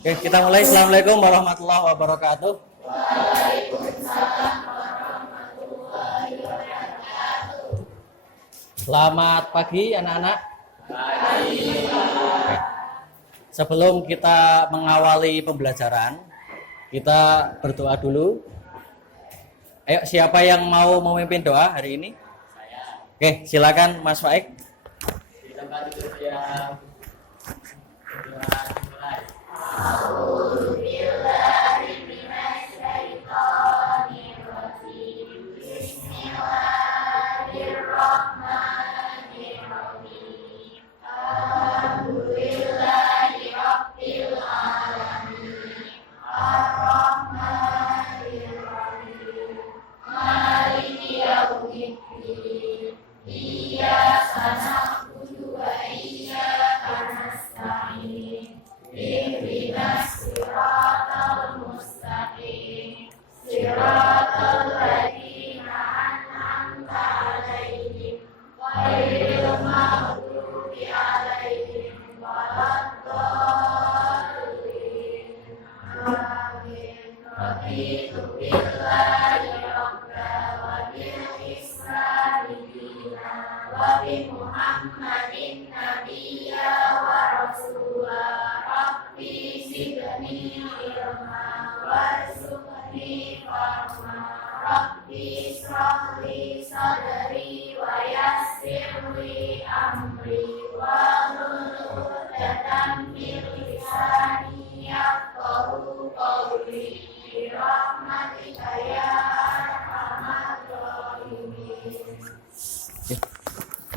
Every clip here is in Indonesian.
Oke, kita mulai. Assalamualaikum warahmatullahi wabarakatuh. Selamat pagi anak-anak. Oke. Sebelum kita mengawali pembelajaran, kita berdoa dulu. Ayo, siapa yang mau memimpin doa hari ini? Oke, silakan Mas Faik. Di tempat tidur yang dimulai.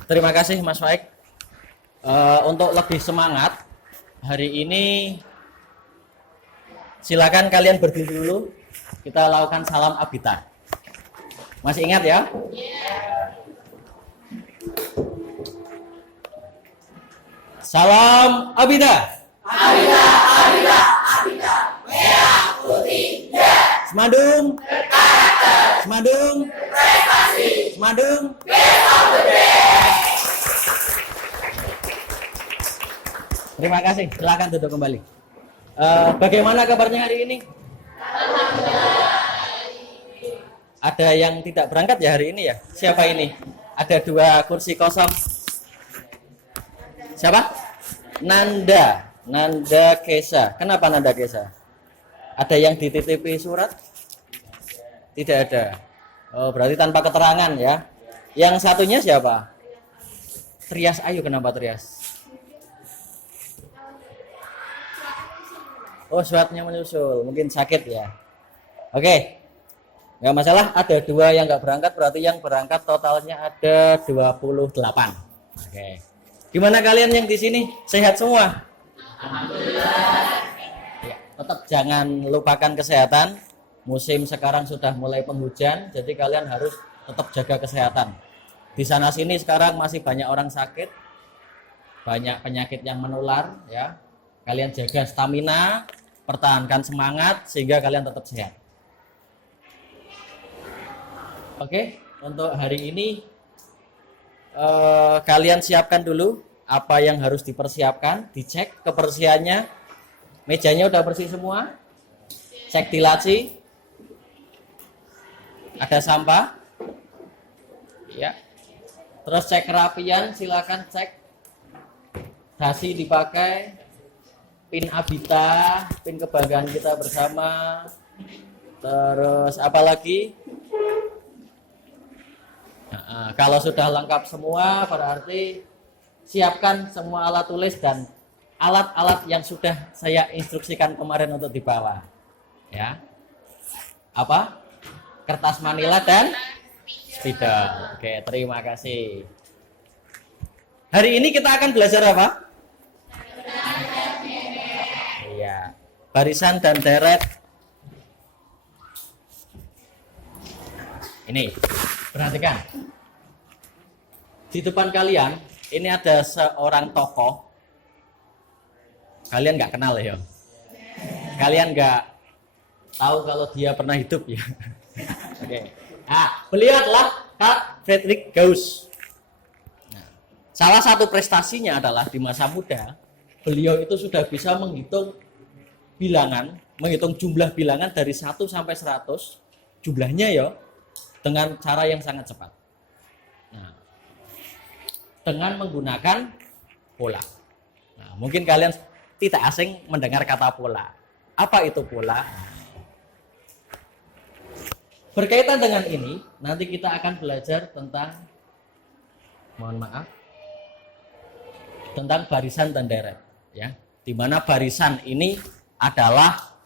Terima kasih Mas Faik. Untuk lebih semangat hari ini, silakan kalian berdiri dulu. Kita lakukan salam abita. Masih ingat ya? Salam abita. Abida, abida, abida, merah, putih, ya. Semandung. Berkarakter. Semandung. Prestasi. Semandung. Best of the best. Terima kasih. Silakan duduk kembali. Bagaimana kabarnya hari ini? Ada yang tidak berangkat ya hari ini ya? Siapa ini? Ada 2 kursi kosong. Siapa? Nanda. Nanda Kesa. Kenapa Nanda Kesa? Ada yang dititipi surat? Tidak ada. Oh, berarti tanpa keterangan ya. Yang satunya siapa? Trias Ayu. Kenapa Trias? Oh, suratnya menyusul. Mungkin sakit ya. Oke. Nggak masalah. Ada 2 yang nggak berangkat. Berarti yang berangkat totalnya ada 28. Oke. Gimana kalian yang di sini? Sehat semua? Ya, tetap jangan lupakan kesehatan. Musim sekarang sudah mulai penghujan, jadi kalian harus tetap jaga kesehatan. Di sana sini sekarang masih banyak orang sakit, banyak penyakit yang menular ya. Kalian jaga stamina, pertahankan semangat sehingga kalian tetap sehat. Oke, untuk hari ini kalian siapkan dulu apa yang harus dipersiapkan, dicek kebersihannya. Mejanya udah bersih semua. Cek di laci. Ada sampah. Ya. Terus cek kerapian, silakan cek. Dasi dipakai. Pin Abita, pin kebanggaan kita bersama. Terus apa lagi? Nah, kalau sudah lengkap semua berarti siapkan semua alat tulis dan alat-alat yang sudah saya instruksikan kemarin untuk dibawa. Ya. Apa? Kertas manila dan spidol. Oke, terima kasih. Hari ini kita akan belajar apa? Iya, barisan dan deret. Ini, perhatikan. Di depan kalian, ini ada seorang tokoh. Kalian nggak kenal ya? Kalian nggak tahu kalau dia pernah hidup ya? Oke. Nah, beliau adalah Kak Friedrich Gauss. Nah, salah satu prestasinya adalah di masa muda, beliau itu sudah bisa menghitung bilangan, menghitung jumlah bilangan dari 1 sampai 100, jumlahnya ya, dengan cara yang sangat cepat. Nah, dengan menggunakan pola. Nah, mungkin kalian tidak asing mendengar kata pola. Apa itu pola? Berkaitan dengan ini, nanti kita akan belajar tentang, mohon maaf, tentang barisan dan deret, ya. Di mana barisan ini adalah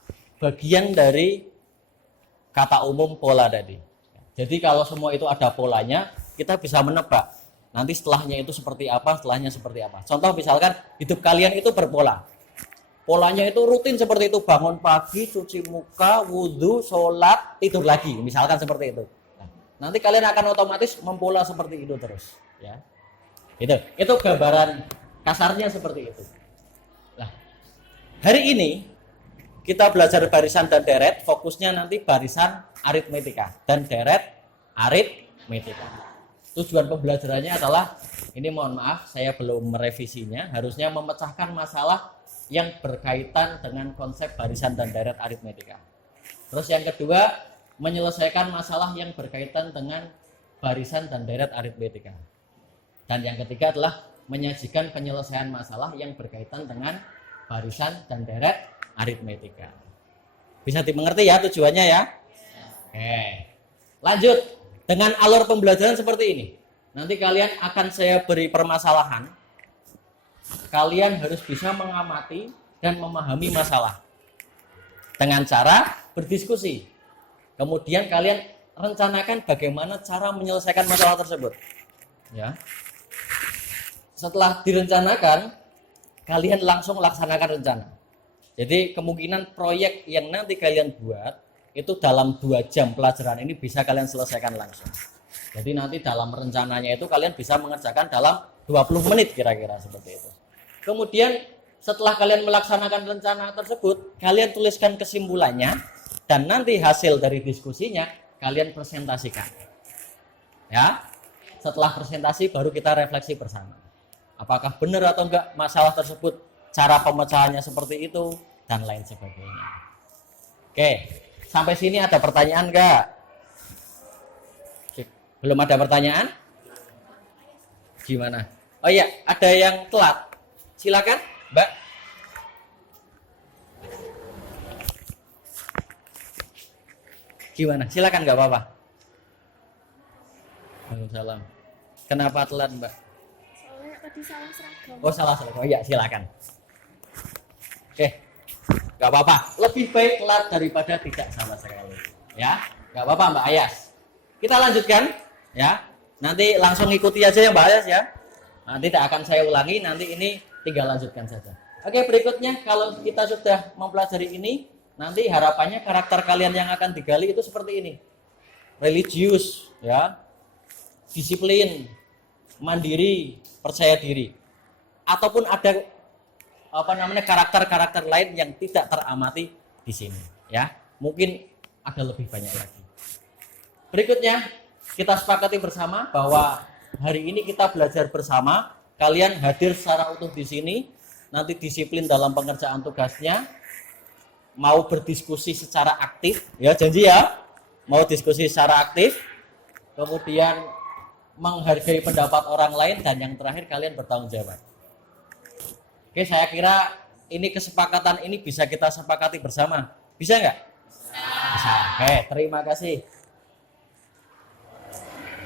bagian dari kata umum pola tadi. Jadi kalau semua itu ada polanya, kita bisa menebak. Nanti setelahnya itu seperti apa, setelahnya seperti apa. Contoh misalkan hidup kalian itu berpola. Polanya itu rutin seperti itu, bangun pagi, cuci muka, wudhu, sholat, tidur lagi, misalkan seperti itu. Nah, nanti kalian akan otomatis mempola seperti itu terus, ya. Itu gambaran kasarnya seperti itu. Nah, hari ini kita belajar barisan dan deret, fokusnya nanti barisan aritmetika dan deret aritmetika. Tujuan pembelajarannya adalah, ini mohon maaf saya belum merevisinya, harusnya memecahkan masalah yang berkaitan dengan konsep barisan dan deret aritmetika. Terus yang kedua, menyelesaikan masalah yang berkaitan dengan barisan dan deret aritmetika. Dan yang ketiga adalah menyajikan penyelesaian masalah yang berkaitan dengan barisan dan deret aritmetika. Bisa dimengerti ya tujuannya ya? Oke. Lanjut dengan alur pembelajaran seperti ini. Nanti kalian akan saya beri permasalahan. Kalian harus bisa mengamati dan memahami masalah dengan cara berdiskusi. Kemudian kalian rencanakan bagaimana cara menyelesaikan masalah tersebut. Ya. Setelah direncanakan, kalian langsung laksanakan rencana. Jadi kemungkinan proyek yang nanti kalian buat itu dalam 2 jam pelajaran ini bisa kalian selesaikan langsung. Jadi nanti dalam rencananya itu kalian bisa mengerjakan dalam 20 menit kira-kira seperti itu. Kemudian setelah kalian melaksanakan rencana tersebut, kalian tuliskan kesimpulannya dan nanti hasil dari diskusinya kalian presentasikan. Ya. Setelah presentasi baru kita refleksi bersama. Apakah benar atau enggak masalah tersebut, cara pemecahannya seperti itu dan lain sebagainya. Oke, sampai sini ada pertanyaan enggak? Belum ada pertanyaan? Gimana? Oh iya, ada yang telat. Silakan, Mbak. Gimana? Silakan, nggak apa-apa. Waalaikumsalam. Kenapa telat, Mbak? Soalnya tadi salah seragam. Oh, salah seragam. Oh iya, silakan. Oke, nggak apa-apa. Lebih baik telat daripada tidak sama sekali. Ya, nggak apa-apa, Mbak Ayas. Kita lanjutkan, ya. Nanti langsung ikuti aja ya, Mbak Ayas ya. Nanti tidak akan saya ulangi. Nanti ini tinggal lanjutkan saja. Oke, berikutnya kalau kita sudah mempelajari ini, nanti harapannya karakter kalian yang akan digali itu seperti ini. Religius, ya. Disiplin, mandiri, percaya diri. Ataupun ada karakter-karakter lain yang tidak teramati di sini, ya. Mungkin ada lebih banyak lagi. Berikutnya, kita sepakati bersama bahwa hari ini kita belajar bersama. Kalian hadir secara utuh di sini, nanti disiplin dalam pengerjaan tugasnya, mau berdiskusi secara aktif, ya janji ya, mau diskusi secara aktif, kemudian menghargai pendapat orang lain, dan yang terakhir kalian bertanggung jawab. Oke, saya kira ini kesepakatan ini bisa kita sepakati bersama, bisa nggak? Bisa. Oke, terima kasih.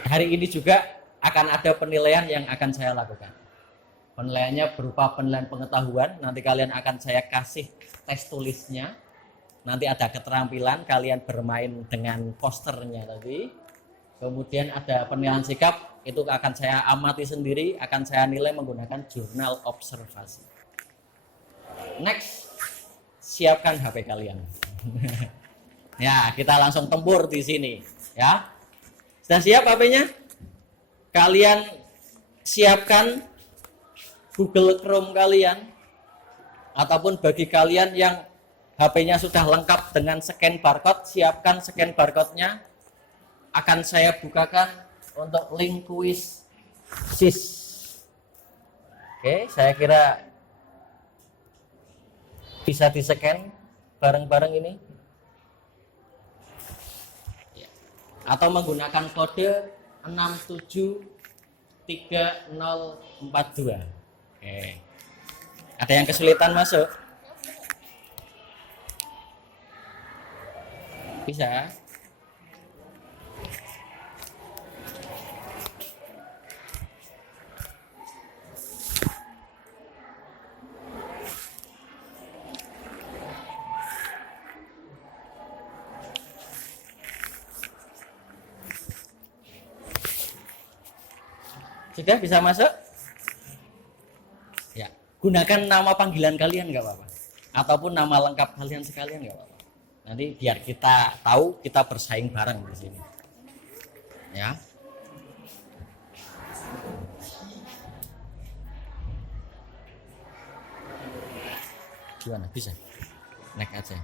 Hari ini juga akan ada penilaian yang akan saya lakukan. Penilaiannya berupa penilaian pengetahuan. Nanti kalian akan saya kasih tes tulisnya. Nanti ada keterampilan kalian bermain dengan posternya tadi. Kemudian ada penilaian sikap, itu akan saya amati sendiri, akan saya nilai menggunakan jurnal observasi. Next, siapkan HP kalian. Ya, kita langsung tempur di sini, ya. Sudah siap HP-nya? Kalian siapkan Google Chrome kalian, ataupun bagi kalian yang HP-nya sudah lengkap dengan scan barcode, siapkan scan barcode-nya. Akan saya bukakan untuk link kuis SIS. Oke, saya kira bisa di-scan bareng-bareng ini? Ya. Atau menggunakan kode 673042. Oke. Ada yang kesulitan masuk? Bisa. Sudah bisa masuk? Ya, gunakan nama panggilan kalian nggak apa-apa, ataupun nama lengkap kalian sekalian nggak apa-apa. Nanti biar kita tahu kita bersaing bareng di sini. Ya. Gimana? Bisa? Naik aja.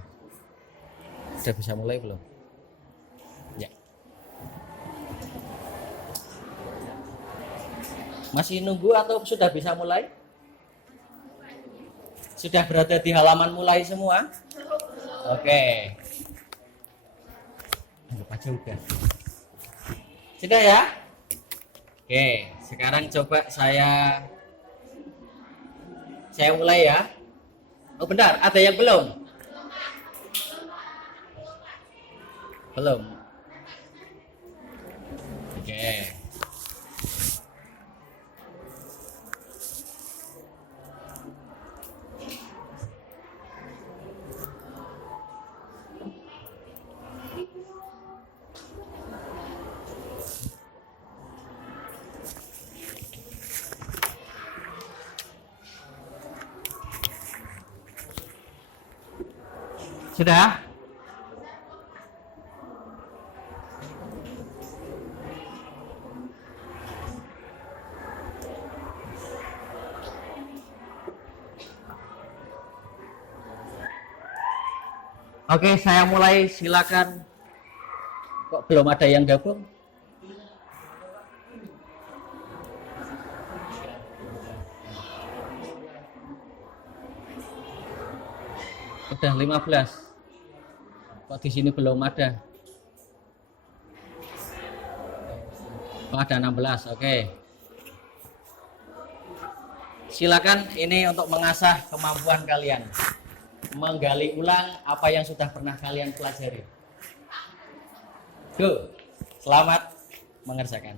Sudah bisa mulai belum? Ya. Masih nunggu atau sudah bisa mulai? Sudah berada di halaman mulai semua? Oke. Anggap aja udah. Sudah ya? Oke, sekarang coba saya mulai ya. Oh benar, ada yang belum? Belum. Oke. Sudah? Oke, saya mulai, silakan. Kok belum ada yang gabung? Udah 15. Kok di sini belum ada? Oh, ada 16. Oke. Silakan, ini untuk mengasah kemampuan kalian. Menggali ulang apa yang sudah pernah kalian pelajari. Go. Selamat mengerjakan.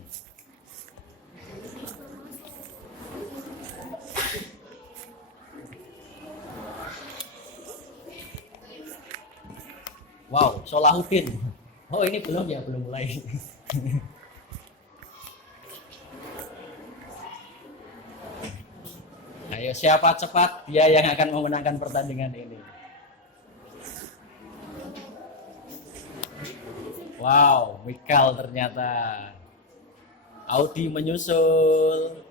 Wow, Solahuddin. Oh, ini belum ya, belum mulai. Ayo, siapa cepat dia yang akan memenangkan pertandingan ini. Wow, Mikal ternyata. Audi menyusul.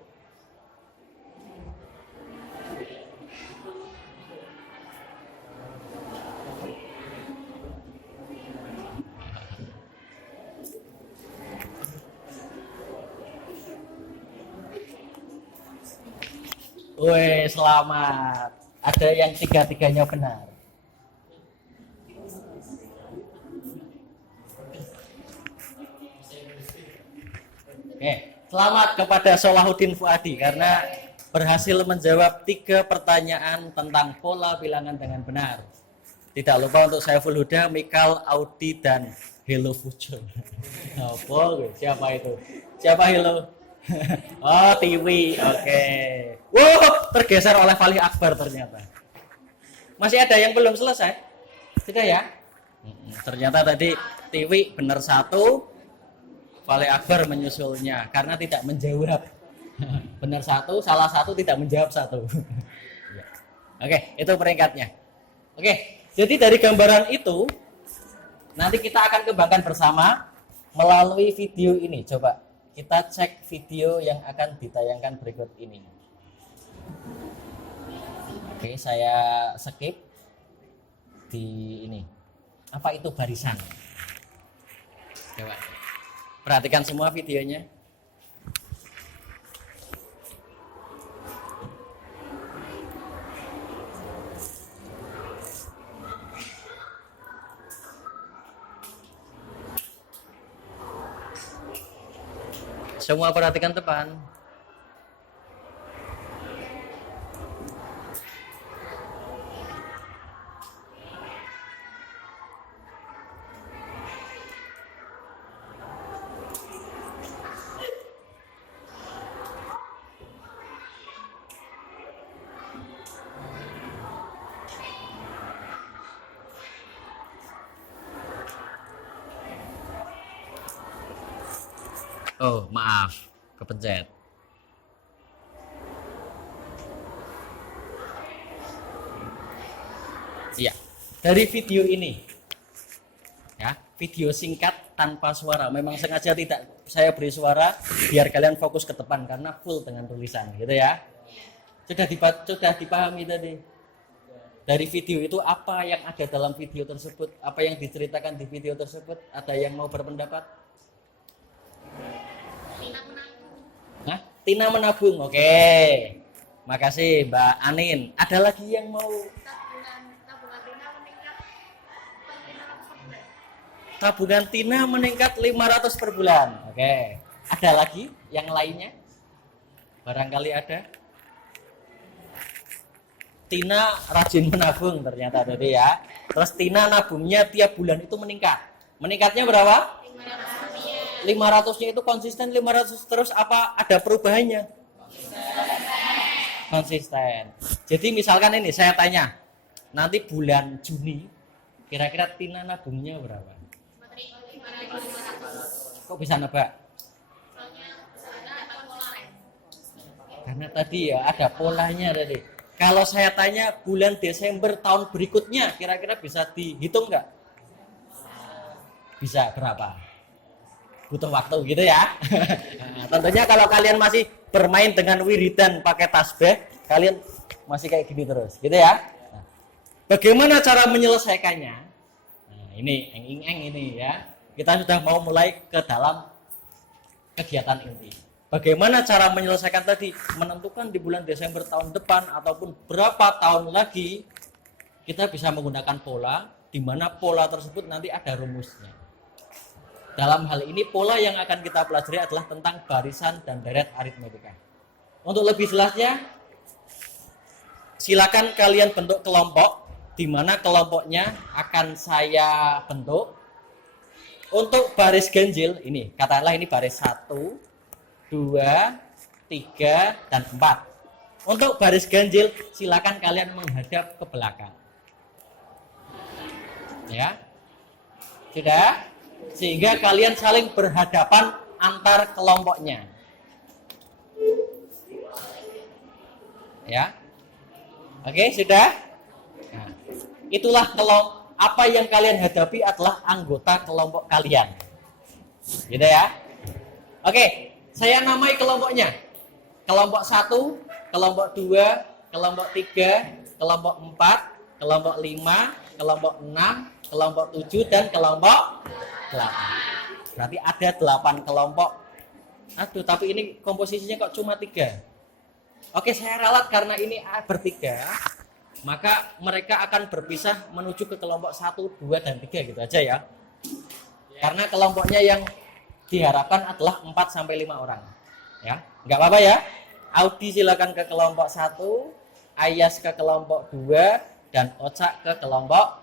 Woi, selamat. Ada yang tiga-tiganya benar. Oke, selamat kepada Solahuddin Fuadi karena berhasil menjawab 3 pertanyaan tentang pola bilangan dengan benar. Tidak lupa untuk Saiful Huda, Mikal, Audi, dan Hello Fujon. Apa? Siapa itu? Siapa Hello? Oh, Tiwi. Oke. Wow, tergeser oleh Fali Akbar ternyata. Masih ada yang belum selesai? Sudah ya? Ternyata tadi Tiwi benar 1, Fali Akbar menyusulnya karena tidak menjawab. Benar 1, salah 1, tidak menjawab 1. Oke, itu peringkatnya. Oke, jadi dari gambaran itu nanti kita akan kembangkan bersama melalui video ini. Coba kita cek video yang akan ditayangkan berikut ini. Oke, saya skip di ini. Apa itu barisan? Coba perhatikan semua videonya. Semua perhatikan depan. Oh, maaf, kepencet. Iya, dari video ini, ya, video singkat tanpa suara. Memang sengaja tidak saya beri suara biar kalian fokus ke depan karena full dengan tulisan, gitu ya. Sudah dipahami tadi. Dari video itu apa yang ada dalam video tersebut, apa yang diceritakan di video tersebut. Ada yang mau berpendapat? Nah, Tina menabung, oke. Makasih Mbak Anin. Ada lagi yang mau? Tabungan Tina meningkat 500 per bulan. Oke. Ada lagi yang lainnya? Barangkali ada. Tina rajin menabung ternyata tadi ya. Terus Tina nabungnya tiap bulan itu meningkat. Meningkatnya berapa? 500-nya itu konsisten 500 terus apa ada perubahannya? Konsisten. Jadi misalkan ini saya tanya, nanti bulan Juni kira-kira Tina nabungnya berapa? Kok bisa nebak? Karena tadi ya ada polanya tadi. Kalau saya tanya bulan Desember tahun berikutnya kira-kira bisa dihitung nggak? Bisa berapa? Butuh waktu gitu ya. Nah, tentunya kalau kalian masih bermain dengan wiridan pakai tasbih, kalian masih kayak gini terus, gitu ya. Nah, bagaimana cara menyelesaikannya? Nah, ini eng ini ya. Kita sudah mau mulai ke dalam kegiatan inti. Bagaimana cara menyelesaikan tadi? Menentukan di bulan Desember tahun depan ataupun berapa tahun lagi kita bisa menggunakan pola, di mana pola tersebut nanti ada rumusnya. Dalam hal ini pola yang akan kita pelajari adalah tentang barisan dan deret aritmetika. Untuk lebih jelasnya, silakan kalian bentuk kelompok, di mana kelompoknya akan saya bentuk. Untuk baris ganjil, ini katakanlah ini baris 1, 2, 3, dan 4. Untuk baris ganjil, silakan kalian menghadap ke belakang. Ya, sudah? Sehingga kalian saling berhadapan antar kelompoknya. Ya. Oke, sudah? Nah, itulah apa yang kalian hadapi adalah anggota kelompok kalian. Gitu ya. Oke, saya namai kelompoknya. Kelompok 1, kelompok 2, kelompok 3, kelompok 4, kelompok 5, kelompok 6, kelompok 7 dan kelompok 8. Berarti ada 8 kelompok. Aduh, tapi ini komposisinya kok cuma 3. Oke, saya ralat karena ini bertiga, maka mereka akan berpisah menuju ke kelompok 1, 2, dan 3 gitu aja ya. Karena kelompoknya yang diharapkan adalah 4 sampai 5 orang. Ya, nggak apa-apa ya. Audi silakan ke kelompok 1, Ayas ke kelompok 2, dan Ocak ke kelompok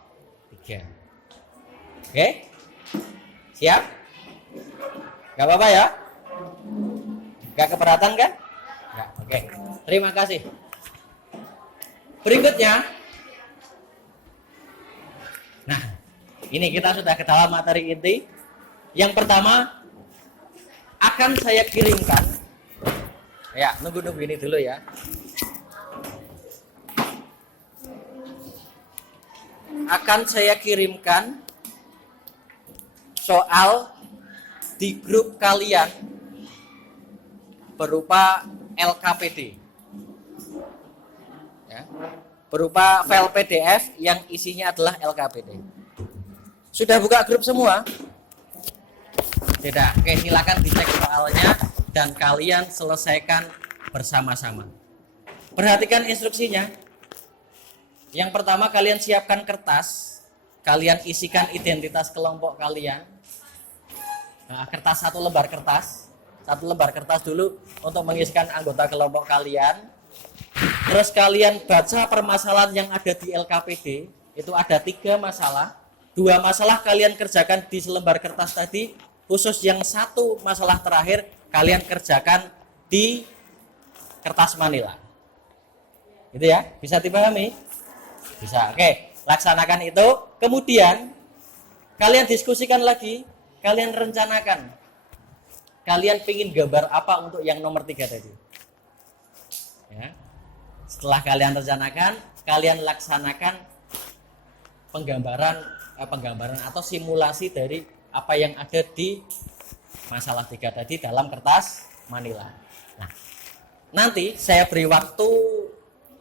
3. Oke? Siap? Gak apa-apa ya? Gak keberatan kan? Gak, oke. Terima kasih. Berikutnya. Nah, ini kita sudah ke dalam materi inti. Yang pertama, akan saya kirimkan. Ya, nunggu-nunggu ini dulu ya. Akan saya kirimkan soal di grup kalian berupa LKPD ya, berupa file PDF yang isinya adalah LKPD. Sudah buka grup semua? Tidak. Oke, silakan dicek soalnya dan kalian selesaikan bersama-sama. Perhatikan instruksinya. Yang pertama, kalian siapkan kertas, kalian isikan identitas kelompok kalian. Nah, kertas 1 lembar kertas, satu lembar kertas dulu untuk mengisikan anggota kelompok kalian. Terus kalian baca permasalahan yang ada di LKPD. Itu ada 3 masalah. 2 masalah kalian kerjakan di selembar kertas tadi. Khusus yang 1 masalah terakhir kalian kerjakan di kertas manila. Gitu ya, bisa dipahami? Bisa. Oke, laksanakan itu. Kemudian kalian diskusikan lagi. Kalian rencanakan. Kalian pingin gambar apa untuk yang nomor 3 tadi? Ya. Setelah kalian rencanakan, kalian laksanakan penggambaran atau simulasi dari apa yang ada di masalah 3 tadi dalam kertas manila. Nah, nanti saya beri waktu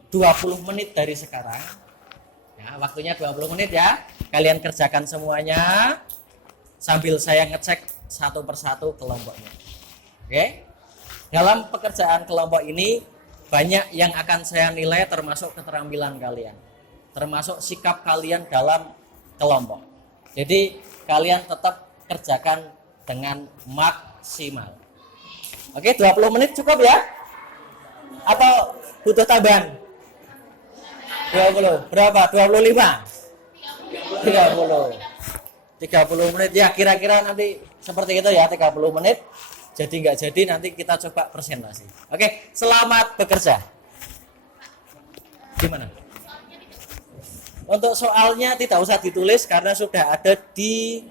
20 menit dari sekarang. Ya, waktunya 20 menit ya. Kalian kerjakan semuanya sambil saya ngecek satu persatu kelompoknya. Oke? Dalam pekerjaan kelompok ini banyak yang akan saya nilai, termasuk keterampilan kalian, termasuk sikap kalian dalam kelompok. Jadi kalian tetap kerjakan dengan maksimal. Oke, 20 menit cukup ya? Atau butuh tambahan? 20. Berapa? 25? 30 menit ya, kira-kira nanti seperti itu ya, 30 menit. Jadi nggak jadi, nanti kita coba presentasi. Oke, selamat bekerja. Gimana? Untuk soalnya tidak usah ditulis karena sudah ada di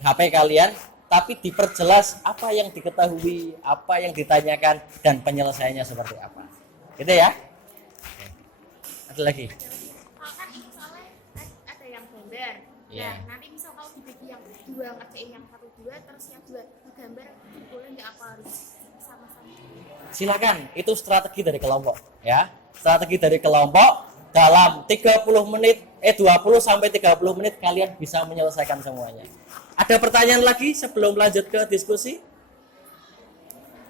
HP kalian, tapi diperjelas apa yang diketahui, apa yang ditanyakan, dan penyelesaiannya seperti apa. Gitu ya. Ada lagi? Kalau kan itu soalnya ada yang gambar. Iya. Nah, nanti misal kalau dibagi yang 2 ngerjain yang 1-2, terus yang 2 gambar, boleh nggak apa harus sama-sama? Silakan, itu strategi dari kelompok ya. Strategi dari kelompok dalam 30 menit 20 sampai 30 menit kalian bisa menyelesaikan semuanya. Ada pertanyaan lagi sebelum lanjut ke diskusi?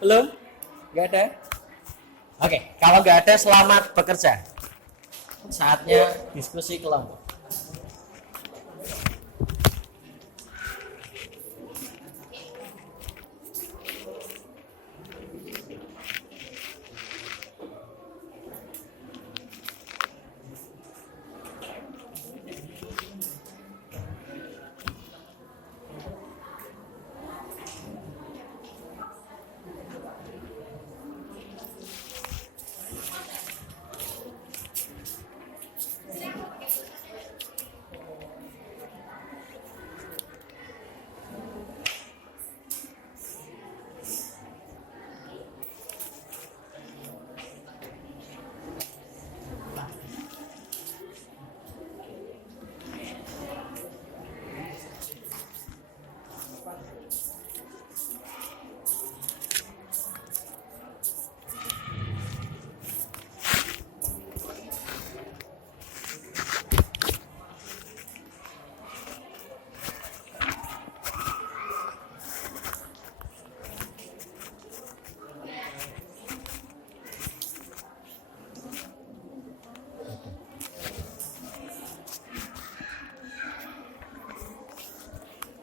Belum? Enggak ada? Oke, kalau enggak ada selamat bekerja. Saatnya diskusi kelompok.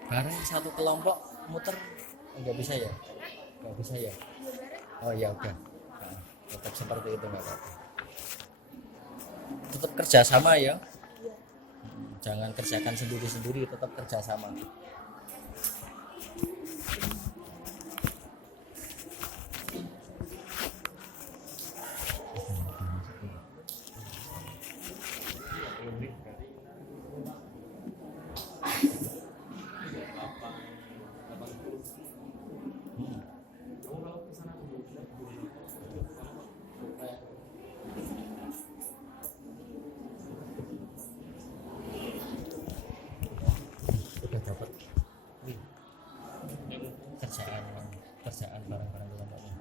Bareng satu kelompok muter nggak bisa ya? Nggak bisa ya? Oh ya udah. Nah, tetap seperti itu nggak apa-apa. Tetap kerjasama ya. Jangan kerjakan sendiri-sendiri, tetap kerjasama. Udah dapat kerjaan bareng-bareng kelompoknya.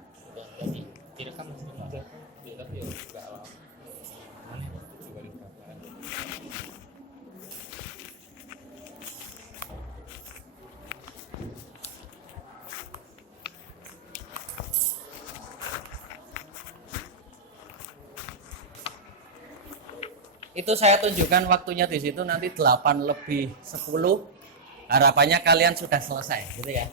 Jadi direkam udah ya, tapi ya enggak lama. Mana juga direkam. Itu saya tunjukkan waktunya di situ nanti 8:10. Harapannya kalian sudah selesai gitu ya.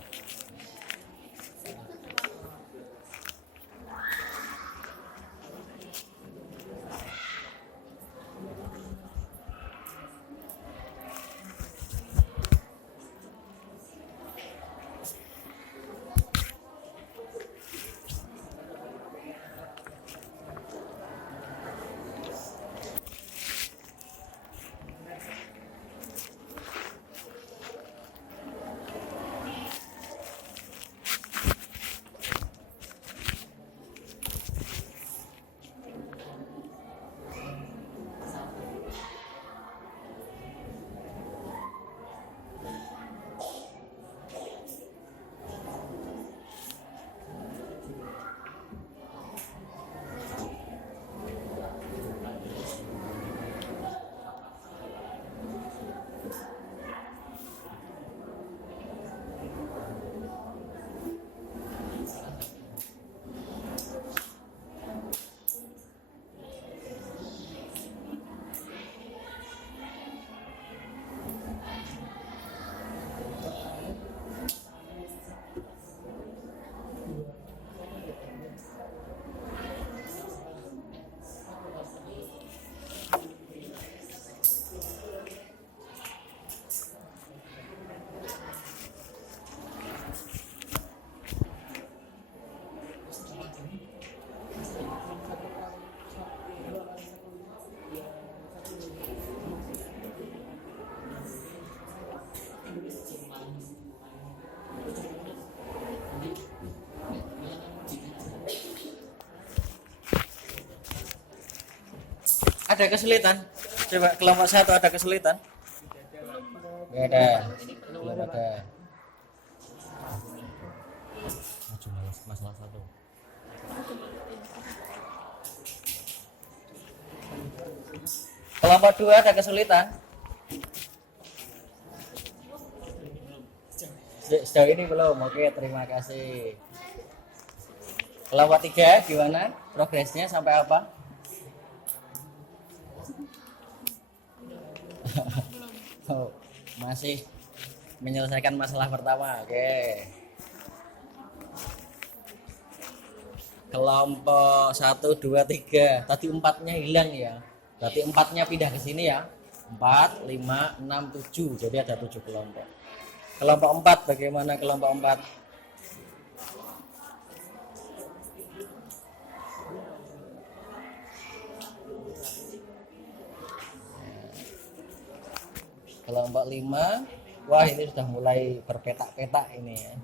ada kesulitan? Coba kelompok 1 ada kesulitan? Enggak ada. Belum ada. Maju masalah 1. Kelompok 2 ada kesulitan? Sejauh ini belum. Oke, terima kasih. Kelompok 3 gimana? Progresnya sampai apa? Oh, masih menyelesaikan masalah pertama. Oke. Kelompok 1, 2, 3. Tadi 4-nya hilang ya. Berarti 4-nya pindah ke sini ya. 4, 5, 6, 7. Jadi ada 7 kelompok. Kelompok 4 bagaimana kelompok 4? Kelompok 5. Wah, ini sudah mulai berpetak-petak ini ya.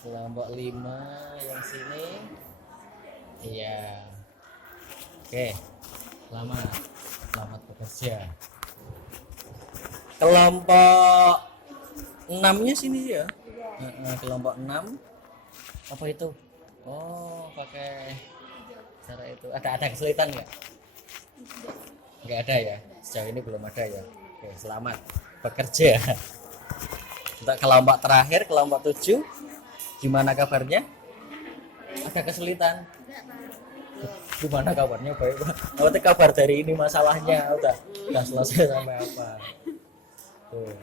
Kelompok 5 yang sini. Iya. Oke. Selamat bekerja. Kelompok 6-nya sini ya. Kelompok 6. Apa itu? Oh, pakai cara itu. Ada kesulitan nggak? Nggak ada ya. Sejauh ini belum ada ya. Oke, selamat bekerja. Untuk kelompok terakhir, kelompok 7, gimana kabarnya? Ada kesulitan? Gimana kabarnya? Baik. Apa kabar dari ini masalahnya? Udah selesai sampai apa? Tuh.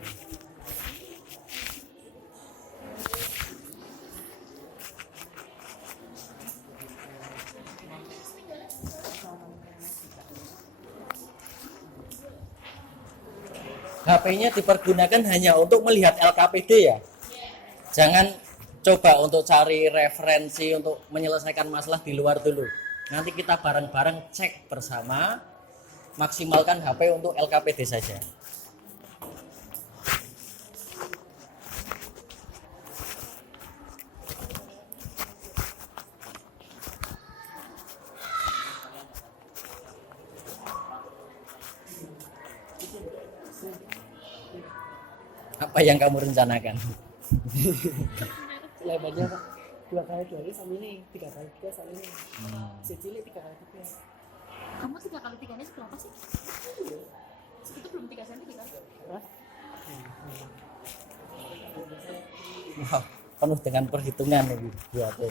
HP-nya dipergunakan hanya untuk melihat LKPD ya. Jangan coba untuk cari referensi untuk menyelesaikan masalah di luar dulu. Nanti kita bareng-bareng cek bersama, maksimalkan HP untuk LKPD saja. Apa yang kamu rencanakan? Lebarnya Pak 2 kali 2 ini sama ini 3 kali 3 sama ini. Cilik 3 kali 3. Kamu 3 kali 3 ini berapa sih? Itu belum 3 cm kan? Wah, penuh dengan perhitungan ini buatnya.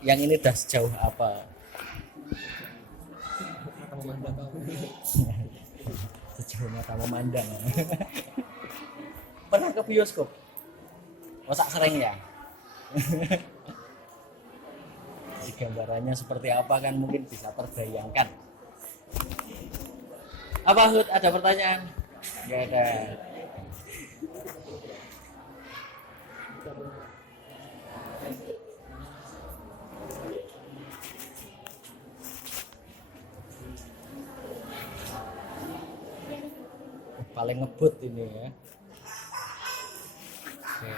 Yang ini udah sejauh apa? Sejauh mata memandang. Pernah ke bioskop? Masa sering ya? Jadi gambarannya seperti apa kan mungkin bisa terbayangkan. Apa Hud? Ada pertanyaan? Enggak ada. Paling ngebut ini ya. Oke.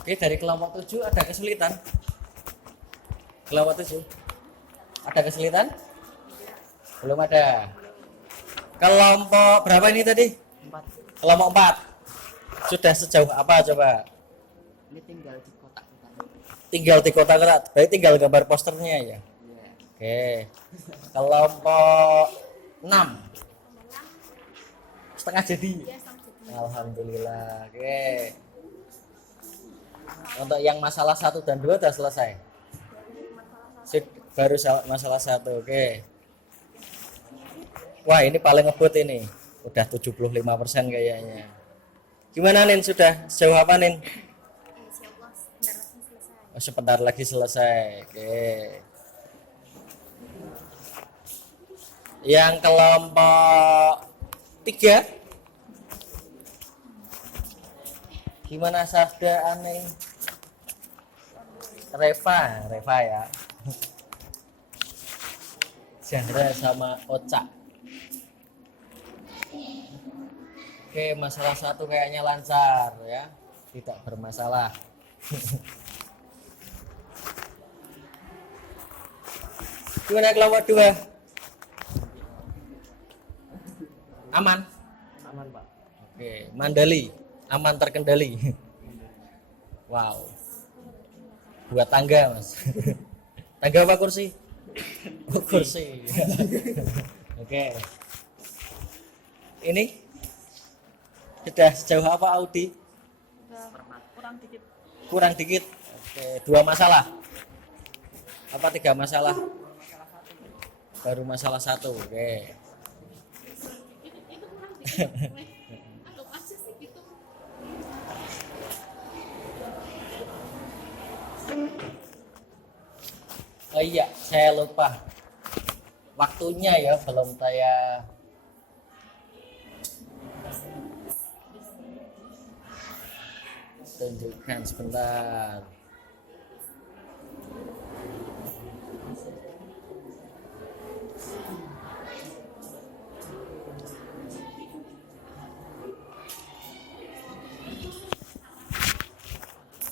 Oke, dari kelompok 7 ada kesulitan? Kelompok 7 ada kesulitan? Belum ada. Kelompok berapa ini tadi? 4. Kelompok 4 sudah sejauh apa coba? Ini tinggal di kotak-kotak. Tinggal di kotak-kotak, berarti tinggal gambar posternya ya. Iya. Oke. Kelompok 6 setengah jadi. Ya sama jadi. Alhamdulillah. Oke. Untuk yang masalah 1 dan 2 sudah selesai. Baru masalah 1. Oke. Wah, ini paling ngebut ini. Udah 75% kayaknya. Gimana Nin, sudah sejauh apa Nin? Insya Allah sebentar lagi selesai. Oh, sebentar lagi selesai. Oke. Yang kelompok 3 gimana Safda aneh? Reva ya. Zahra sama Oca. Oke, masalah 1 kayaknya lancar ya. Tidak bermasalah. Gimana kelompok 2? Aman? Aman, Pak. Oke, Mandali. Aman terkendali. Wow. Buat tangga, Mas. Tangga apa kursi? Oh, kursi. Oke. Ini sudah sejauh apa Audi? Kurang dikit. Kurang dikit. Oke, 2 masalah. Apa 3 masalah? Baru masalah 1. Oke. Anggap aja sih gitu. Oh iya, saya lupa. Waktunya ya belum saya tunjukkan sebentar.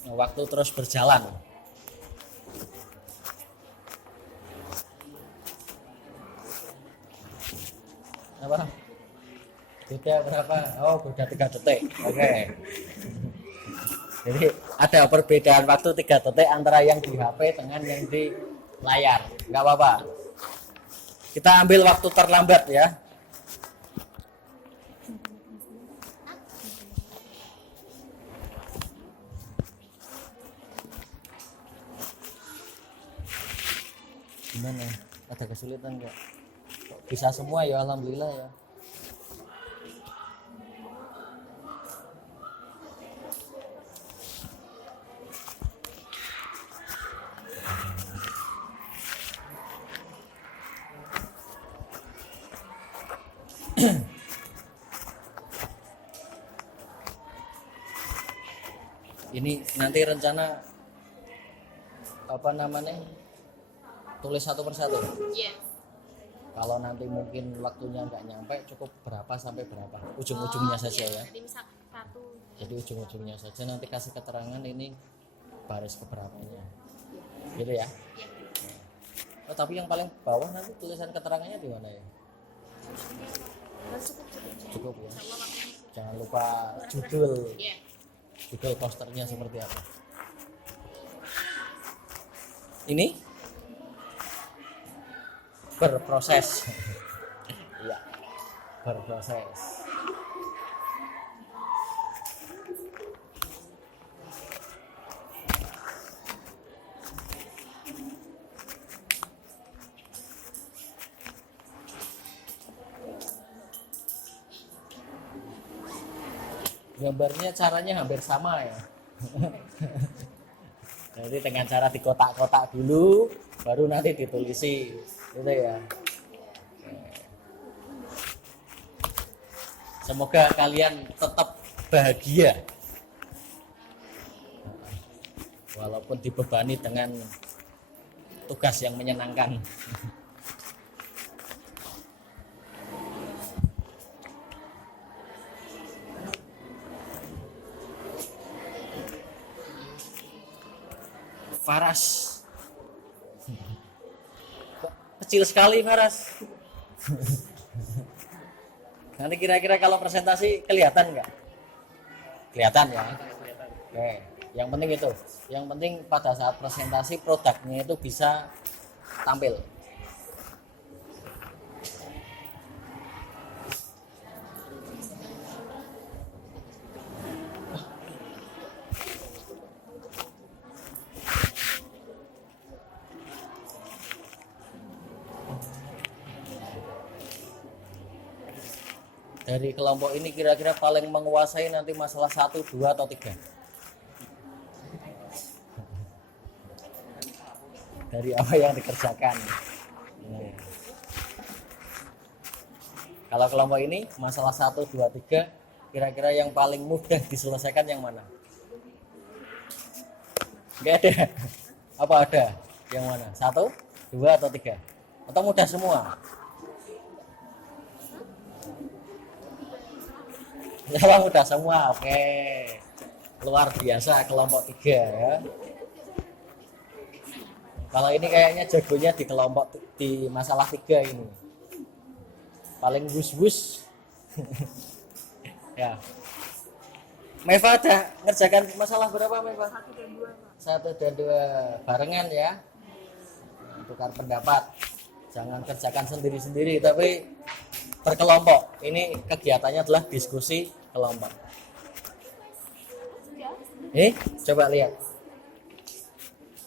Nah, waktu terus berjalan. Apa? Beda berapa? Oh, beda 3 detik. Oke. Jadi ada perbedaan waktu 3 detik antara yang di HP dengan yang di layar. Enggak apa-apa. Kita ambil waktu terlambat ya. Gimana? Ada kesulitan enggak? Bisa semua ya, alhamdulillah ya. Ini nanti rencana apa namanya? Tulis 1 persatu. Iya. Kalau nanti mungkin waktunya nggak nyampe, cukup berapa sampai berapa? Ujung-ujungnya saja ya. Jadi misal 1. Jadi ujung-ujungnya saja nanti kasih keterangan ini baris keberapanya. Gitu ya. Iya. Oh, tapi yang paling bawah nanti tulisan keterangannya di mana ya? Cukup. Cukup ya. Insya Allah waktunya. Jangan lupa judul. Iya. Judul posternya seperti apa? Ini berproses. Iya, berproses. Gambarnya caranya hampir sama ya. Jadi dengan cara di kotak-kotak dulu, baru nanti ditulisi, gitu ya. Semoga kalian tetap bahagia, walaupun dibebani dengan tugas yang menyenangkan. Faras. Kok kecil sekali Faras. Nanti kira-kira kalau presentasi kelihatan nggak? Kelihatan ya. Oke. Yang penting itu. Yang penting pada saat presentasi produknya itu bisa tampil. Dari kelompok ini kira-kira paling menguasai nanti masalah 1, 2 atau 3? Dari apa yang dikerjakan. Nih. Kalau kelompok ini masalah 1, 2, 3 kira-kira yang paling mudah diselesaikan yang mana? Enggak ada. Apa ada? Yang mana? 1, 2 atau 3? Atau mudah semua? Ya mudah semua. Oke. Luar biasa kelompok 3 ya. Kalau ini kayaknya jagonya di kelompok di masalah 3 ini. Paling bus-bus. Ya. Meva ada ngerjakan masalah berapa Meva? 1 dan 2 Pak. 1 dan 2 barengan ya. Tukar pendapat. Jangan kerjakan sendiri-sendiri tapi berkelompok. Ini kegiatannya adalah diskusi kelompok. Coba lihat.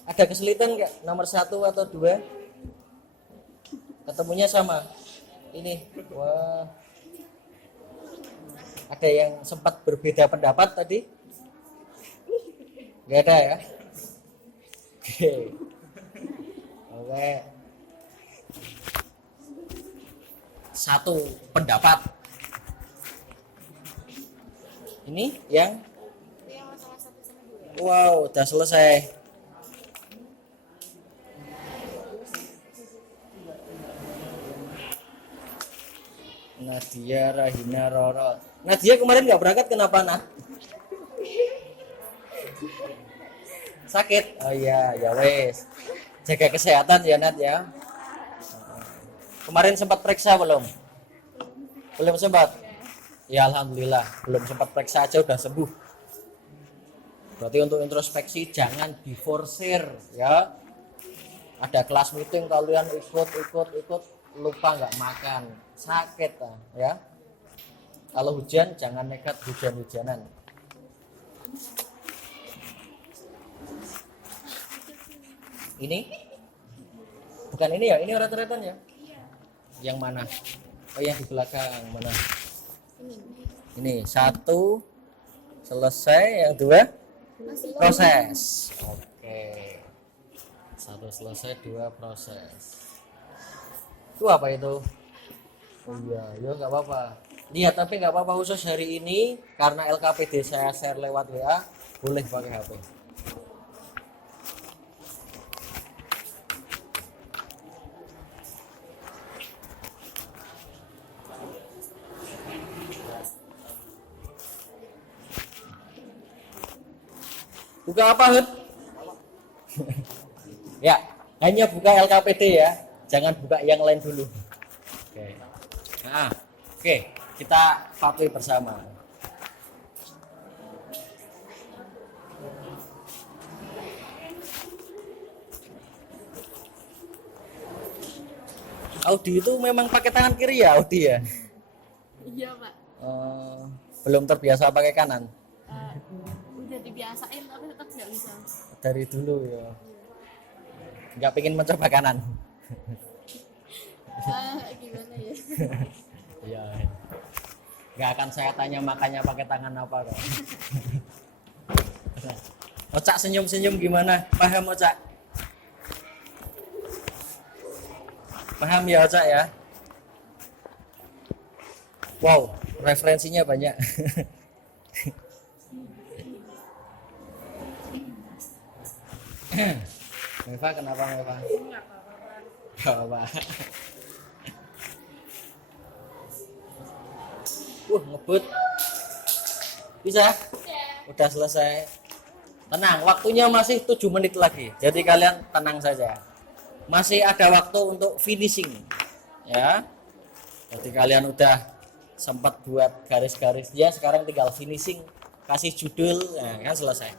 Ada kesulitan nggak? Nomor 1 atau 2? Ketemunya sama. Ini. Wah. Ada yang sempat berbeda pendapat tadi? Nggak ada ya? Oke. Oke. 1 pendapat. Ini yang Itu yang masalah 1 sama 2. wow, udah selesai. Nadia, Rahina, Roro. Nadia kemarin nggak berangkat kenapa Nah? Sakit? Oh iya, ya wes. Jaga kesehatan ya Nat ya. Kemarin sempat periksa belum? Belum sempat? Ya alhamdulillah, belum sempat periksa aja udah sembuh. Berarti untuk introspeksi jangan diforsir ya. Ada kelas meeting kalian ikut lupa nggak makan, sakit ya. Kalau hujan jangan nekat hujan-hujanan. Ini bukan ini ya, ini oret-oretan ya. Yang mana? Oh yang di belakang mana? Ini 1 selesai, yang 2 proses. Oke. 1 selesai, 2 proses. Itu apa itu? Oh iya, ya nggak apa-apa. Lihat tapi nggak apa-apa khusus hari ini karena LKPD saya share lewat WA, boleh pakai HP. Buka apa Hud? Ya, hanya buka LKPD ya, jangan buka yang lain dulu. Oke. Nah, oke, kita patuhi bersama. Audi itu memang pakai tangan kiri ya, Audi ya? Iya Pak. Belum terbiasa pakai kanan. Udah dibiasain tapi tetap nggak bisa. Dari dulu ya. Nggak pengen mencoba kanan. Gimana ya? Iya. Nggak akan saya tanya makanya pakai tangan apa kok. Ocak senyum-senyum gimana? Paham Ocak? Paham ya Ocak ya? Wow, referensinya banyak. Meva kenapa Meva? Gak apa-apa. Ngebut. Bisa? Udah selesai. Tenang, waktunya masih 7 menit lagi. Jadi kalian tenang saja. Masih ada waktu untuk finishing. Ya. Jadi kalian udah sempat buat garis-garisnya, sekarang tinggal finishing, kasih judul, nah, kan selesai.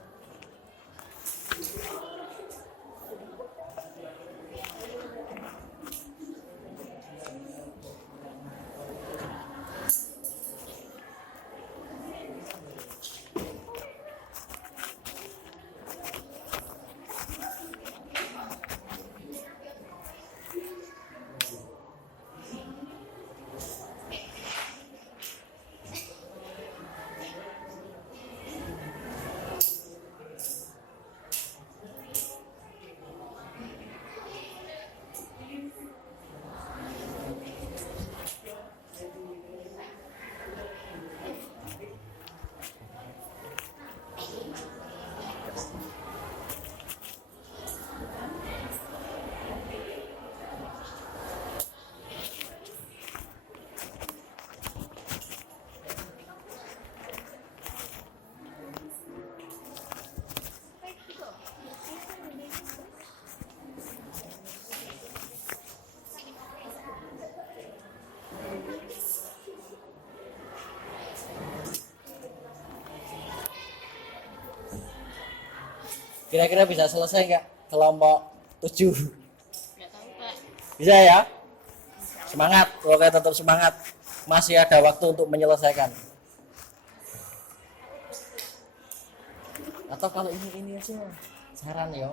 Kira-kira bisa selesai nggak kelompok 7? Nggak tahu Kak. Bisa ya? Semangat, oke tetap semangat. Masih ada waktu untuk menyelesaikan. Atau kalau ini aja saran ya,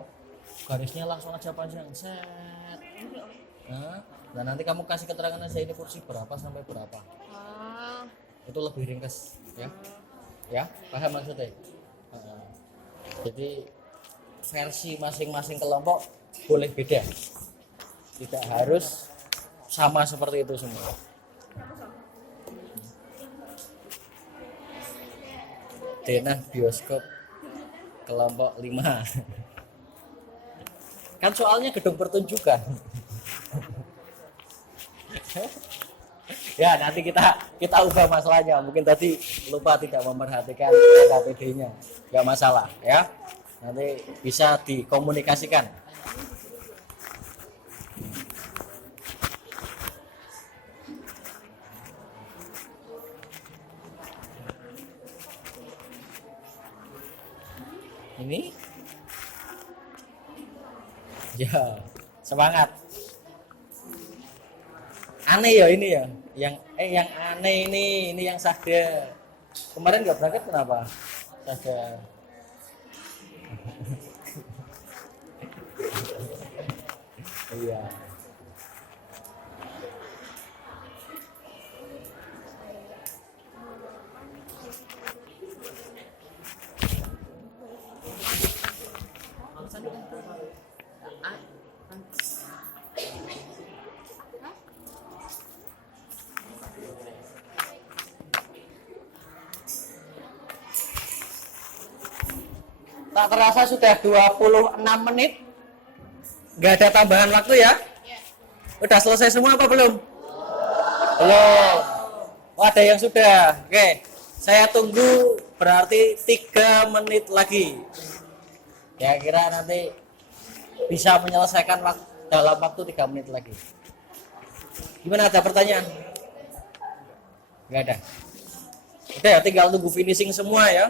garisnya langsung aja panjang. Set. Nah nanti kamu kasih keterangan aja ini kursi berapa sampai berapa. Ah, Itu lebih ringkas ya. Ya, paham maksudnya? Jadi versi masing-masing kelompok boleh beda, tidak harus sama seperti itu semua. Denah bioskop kelompok 5. Kan soalnya gedung pertunjukan. Ya nanti kita ubah masalahnya, mungkin tadi lupa tidak memperhatikan KPD-nya, nggak masalah ya, nanti bisa dikomunikasikan. Ini ya semangat. Aneh ya ini ya, yang aneh ini yang Sada kemarin nggak berangkat, kenapa Sada? Iya. Tak terasa sudah 26 menit. Nggak ada tambahan waktu ya? Udah selesai semua apa belum? Belum. Oh, ada yang sudah. Oke. Saya tunggu berarti 3 menit lagi. Ya kira nanti bisa menyelesaikan dalam waktu 3 menit lagi. Gimana, ada pertanyaan? Nggak ada. Udah ya, tinggal tunggu finishing semua ya.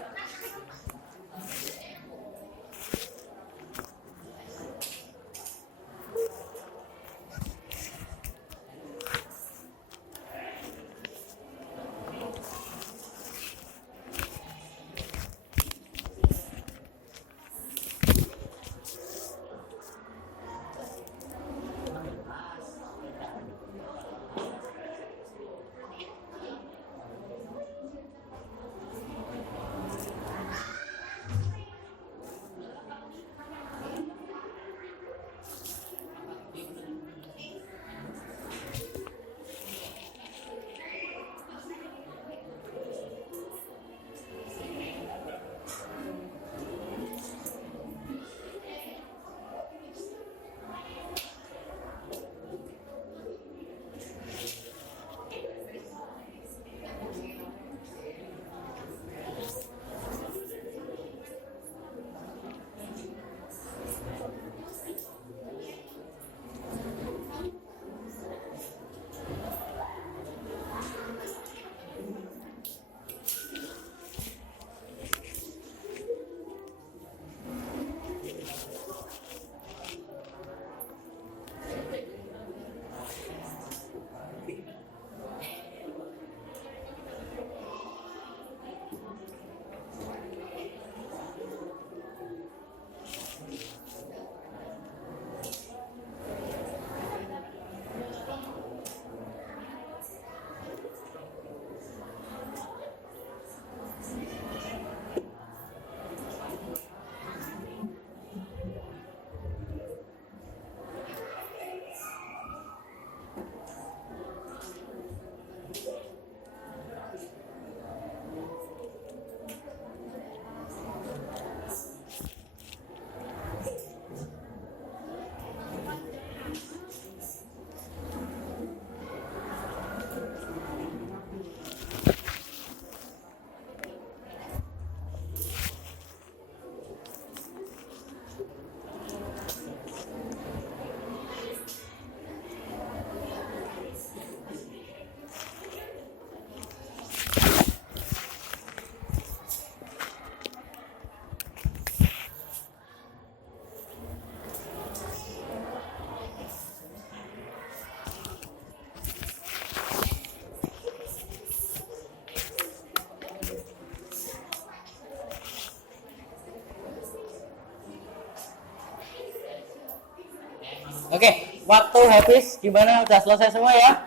Oke, waktu habis. Gimana? Udah selesai semua ya?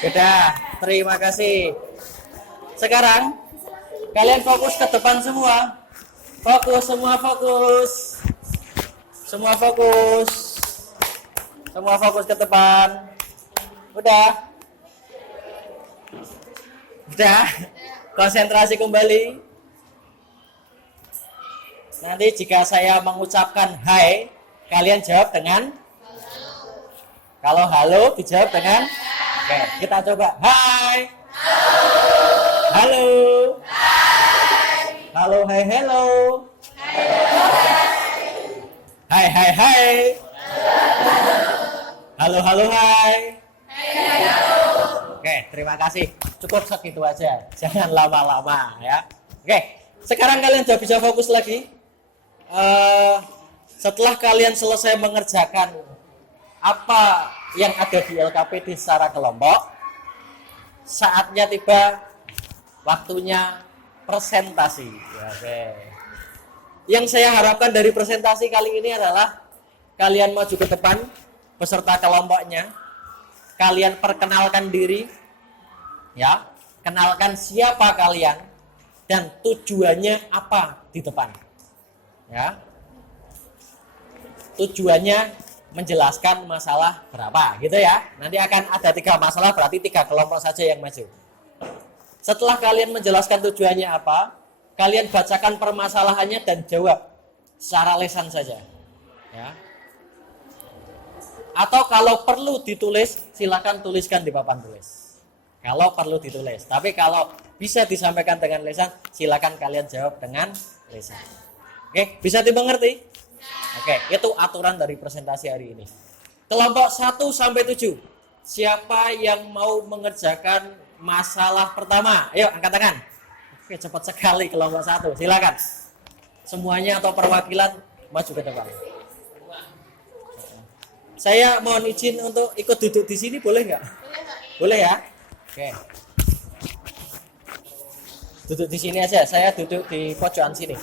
Sudah. Terima kasih. Sekarang kalian fokus ke depan semua. Fokus, semua fokus. Semua fokus. Semua fokus ke depan. Udah. Udah. Konsentrasi kembali. Nanti jika saya mengucapkan hai, kalian jawab dengan kalau halo dijawab dengan oke, kita coba. Hai. Halo. Halo, hai, hello. Hai, hai, hai. Halo, halo, hai. Oke, terima kasih. Cukup segitu aja. Jangan lama-lama ya. Oke, sekarang kalian sudah bisa fokus lagi. Setelah kalian selesai mengerjakan apa yang ada di LKPD secara kelompok, saatnya tiba waktunya presentasi. Oke. Yang saya harapkan dari presentasi kali ini adalah kalian maju ke depan beserta kelompoknya. Kalian perkenalkan diri, ya, kenalkan siapa kalian dan tujuannya apa di depan, ya. Tujuannya menjelaskan masalah berapa, gitu ya. Nanti akan ada 3 masalah, berarti 3 kelompok saja yang maju. Setelah kalian menjelaskan tujuannya apa, kalian bacakan permasalahannya dan jawab secara lisan saja, ya. Atau kalau perlu ditulis, silakan tuliskan di papan tulis. Kalau perlu ditulis, tapi kalau bisa disampaikan dengan lisan, silakan kalian jawab dengan lisan. Oke, bisa dimengerti? Oke, itu aturan dari presentasi hari ini. Kelompok 1 sampai 7. Siapa yang mau mengerjakan masalah pertama? Ayo, angkat tangan. Oke, cepat sekali kelompok 1. Silakan. Semuanya atau perwakilan maju ke depan. Saya mohon izin untuk ikut duduk di sini, boleh nggak? Boleh ya? Oke. Duduk di sini aja. Saya duduk di pojokan sini.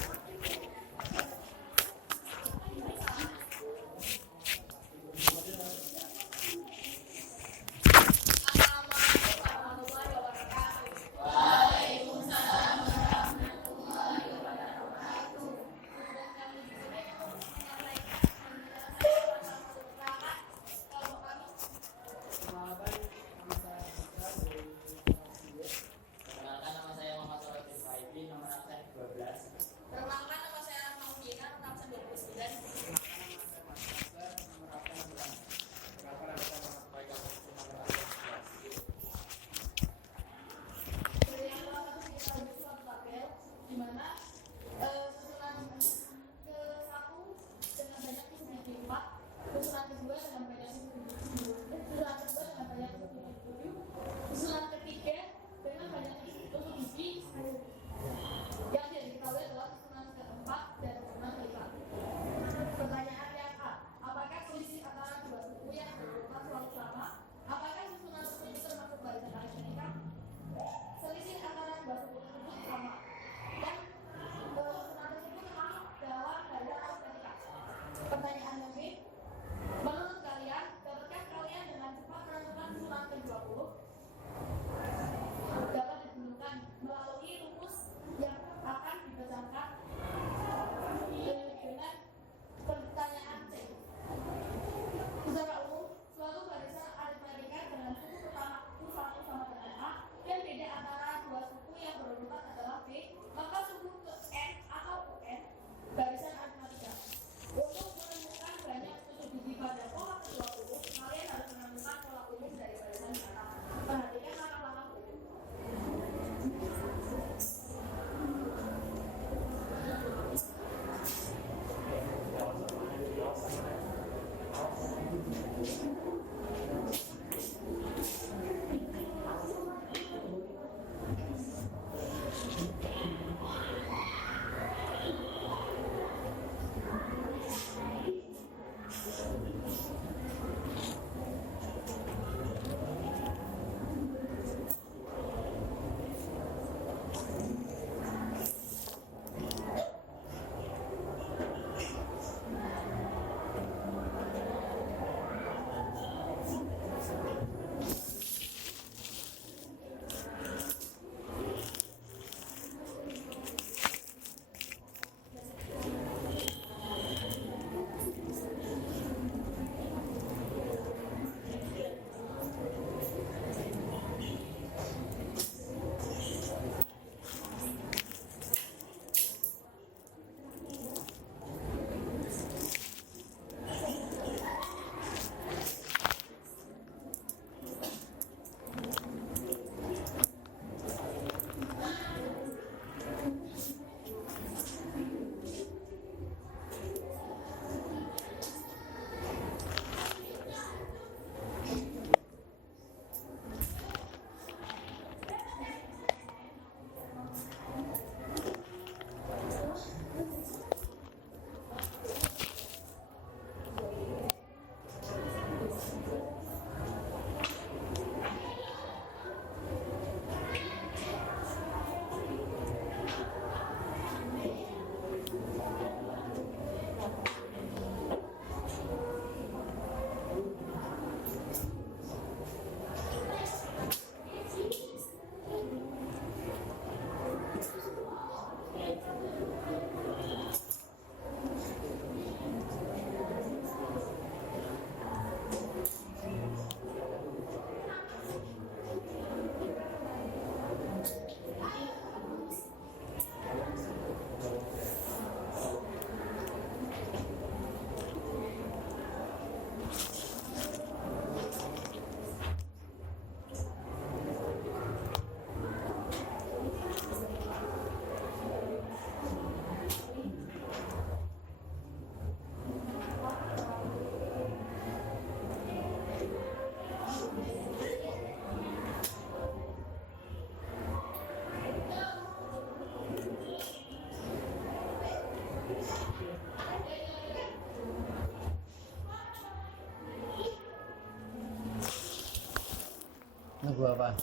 apa?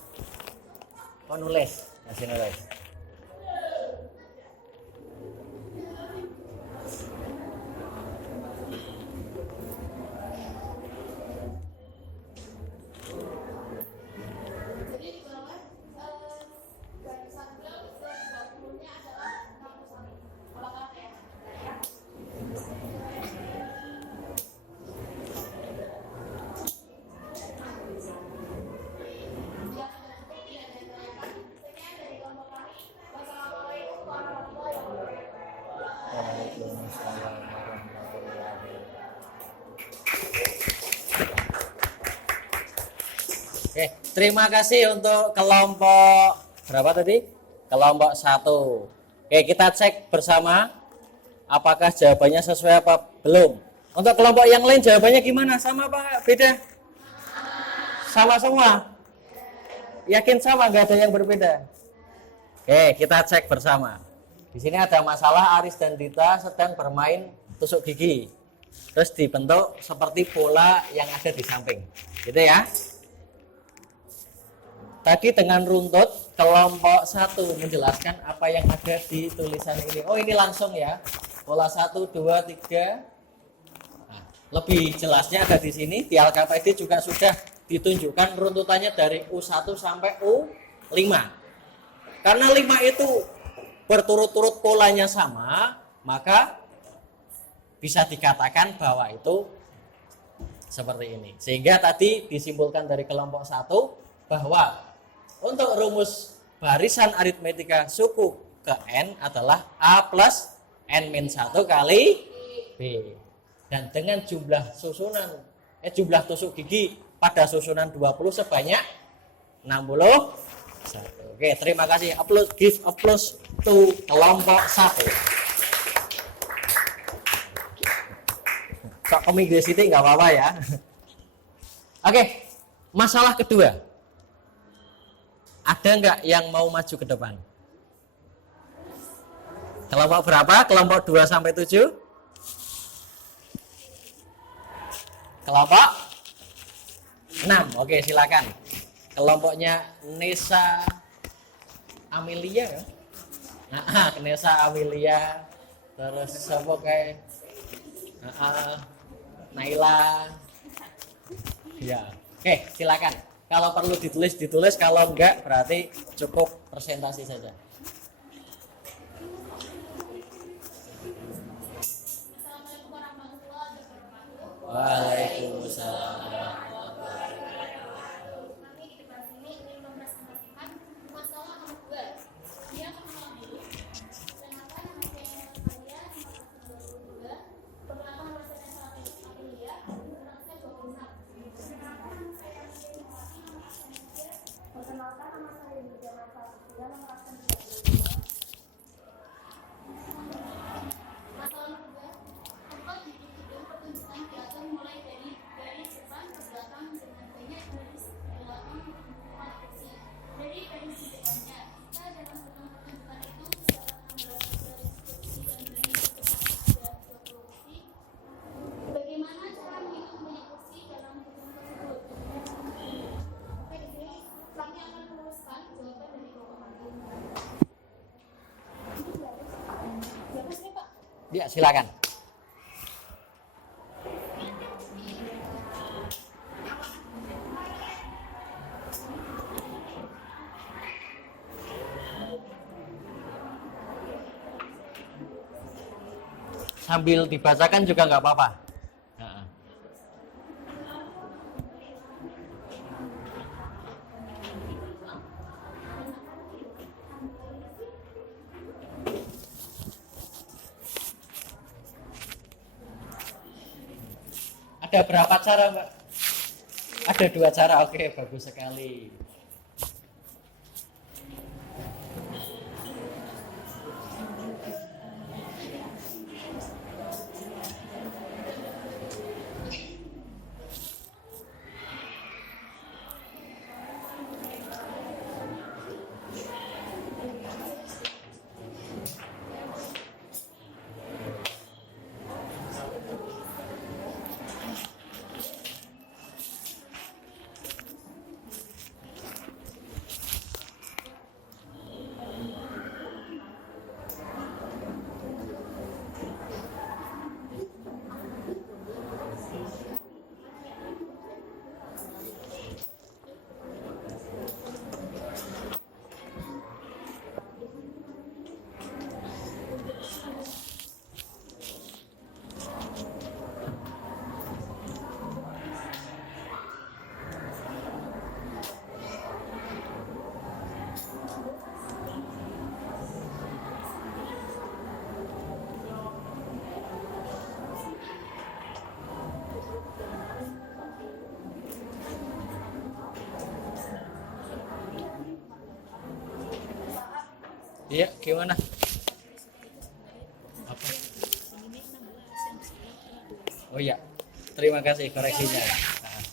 Oh nulis, masih nulis. Jadi di bawah barisan beliau itu 20-nya adalah 61. Kalau ya. Waalaikumsalam warahmatullahi wabarakatuh. Oke, terima kasih untuk kelompok berapa tadi? Kelompok 1. Oke, kita cek bersama apakah jawabannya sesuai apa belum. Untuk kelompok yang lain jawabannya gimana? Sama apa beda? Sama semua. Yakin sama, nggak ada yang berbeda. Oke, kita cek bersama. Di sini ada masalah Aris dan Dita sedang bermain tusuk gigi. Terus dibentuk seperti bola yang ada di samping. Gitu ya. Tadi dengan runtut kelompok 1 menjelaskan apa yang ada di tulisan ini. Oh, ini langsung ya. Bola 1, 2, 3. Nah, lebih jelasnya ada di sini. Di LKPD juga sudah ditunjukkan runtutannya dari U1 sampai U5. Karena 5 itu berturut-turut polanya sama, maka bisa dikatakan bahwa itu seperti ini. Sehingga tadi disimpulkan dari kelompok 1 bahwa untuk rumus barisan aritmetika suku ke N adalah A plus N-1 kali B. Dan dengan jumlah jumlah tusuk gigi pada susunan 20 sebanyak 61. Oke, terima kasih. Give applause to kelompok 1. Kok komik di sini nggak apa-apa ya. Oke, masalah kedua. Ada nggak yang mau maju ke depan? Kelompok berapa? Kelompok 2 sampai 7? Kelompok 6. Oke, silakan. Kelompoknya Nesa Amelia ya. Nah, Nesa Amelia, terus siapa kayak Naila. Ya. Oke, silakan. Kalau perlu ditulis, kalau enggak berarti cukup presentasi saja. Assalamualaikum warahmatullahi wabarakatuh. Waalaikumsalam. Kami di depan sini ingin mempresentasikan masalah nomor 2. Dia mengenal dulu. Kenapa nama saya Nadia 422? Perkenalkan nama saya Nesa Amelia, umur saya 26. Perkenalkan nama saya Nadia Nurhati, nomor absen 3. Perkenalkan nama saya Yuda Marfasya, nomor absen 32. Masalah nomor 2. Tempat di gedung pertunjukan teater mulai dari garis depan ke belakang dengan banyak garis belakang menentukan kursi. Dari garis di depannya, kita dalam gedung pertunjukan itu terdapat 16 garis kursi dan dari depan ada 20 kursi. Bagaimana cara menghitung banyak kursi dalam gedung tersebut? Oke, di sini kami akan menuliskan jawaban dari Bapak Hakim. Siapa sih, Pak? Ya, silakan. Sambil dibacakan juga nggak apa-apa. Heeh. Ada berapa cara, Mbak? Ada 2 cara. Oke, bagus sekali. Iya, gimana? Apa? Oh iya, terima kasih koreksinya. Nah.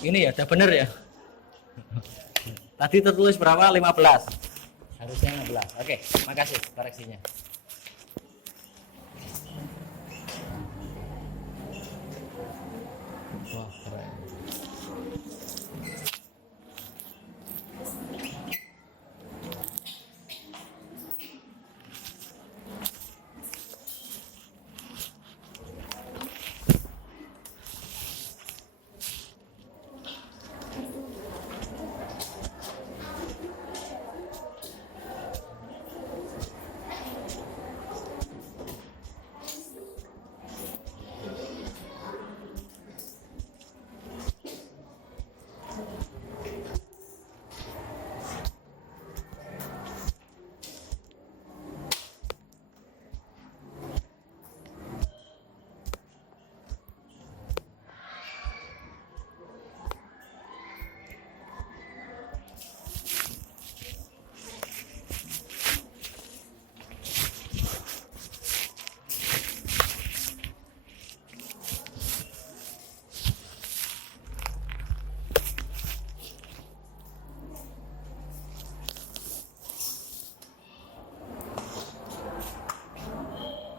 Ini ya, udah bener ya. Tadi tertulis berapa? 15. Harusnya 16. Oke, makasih koreksinya. Wah, keren.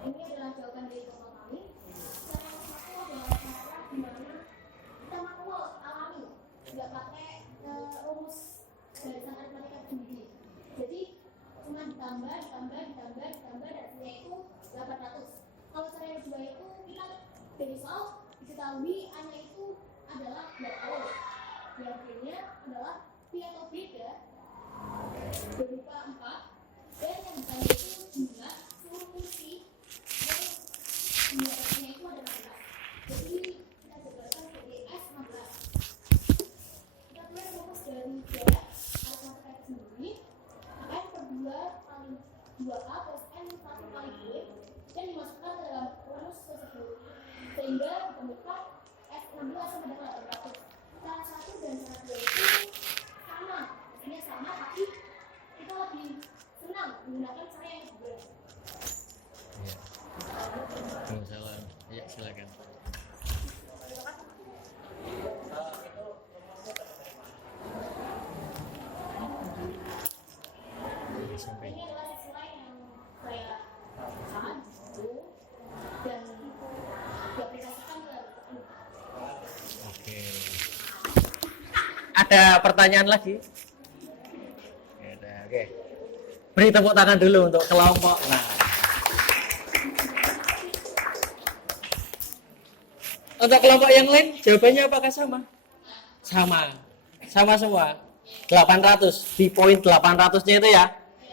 Ini adalah jawaban dari kelompok kami. Cara yang satu adalah cara di mana kita manual alami, nggak pakai rumus barisan aritmatika tinggi. Jadi cuma ditambah dan hasilnya itu 800. Kalau cara yang kedua itu kita dari soal diketahui A-nya itu adalah black hole. Artinya adalah pi atau beda berupa 4 dan yang ditambah itu jumlah seluruh fungsi yang jumlahnya itu ada 16. Jadi kita jabarkan sebagai S16. Kita mulai fokus dari jarak aritmatika itu sendiri. Maka N per 2 kali 2A plus N 1 kali B dan dimasukkan ke dalam rumus tersebut sehingga ditemukan S16 sama dengan 800. Cara 1 dan cara 2 itu sama, hasilnya sama, tapi kita lebih senang menggunakan cara yang kedua. Iya. Waalaikumsalam. Ya, silakan. Sampai. Ini adalah siswa yang saya gitu dan diaplikasikan ke Oke. Ada pertanyaan lagi? Ada. Oke. Beri tepuk tangan dulu untuk kelompok. Nah. Untuk kelompok yang lain jawabannya apakah sama? Sama. Sama semua. 800 di poin 800-nya itu ya.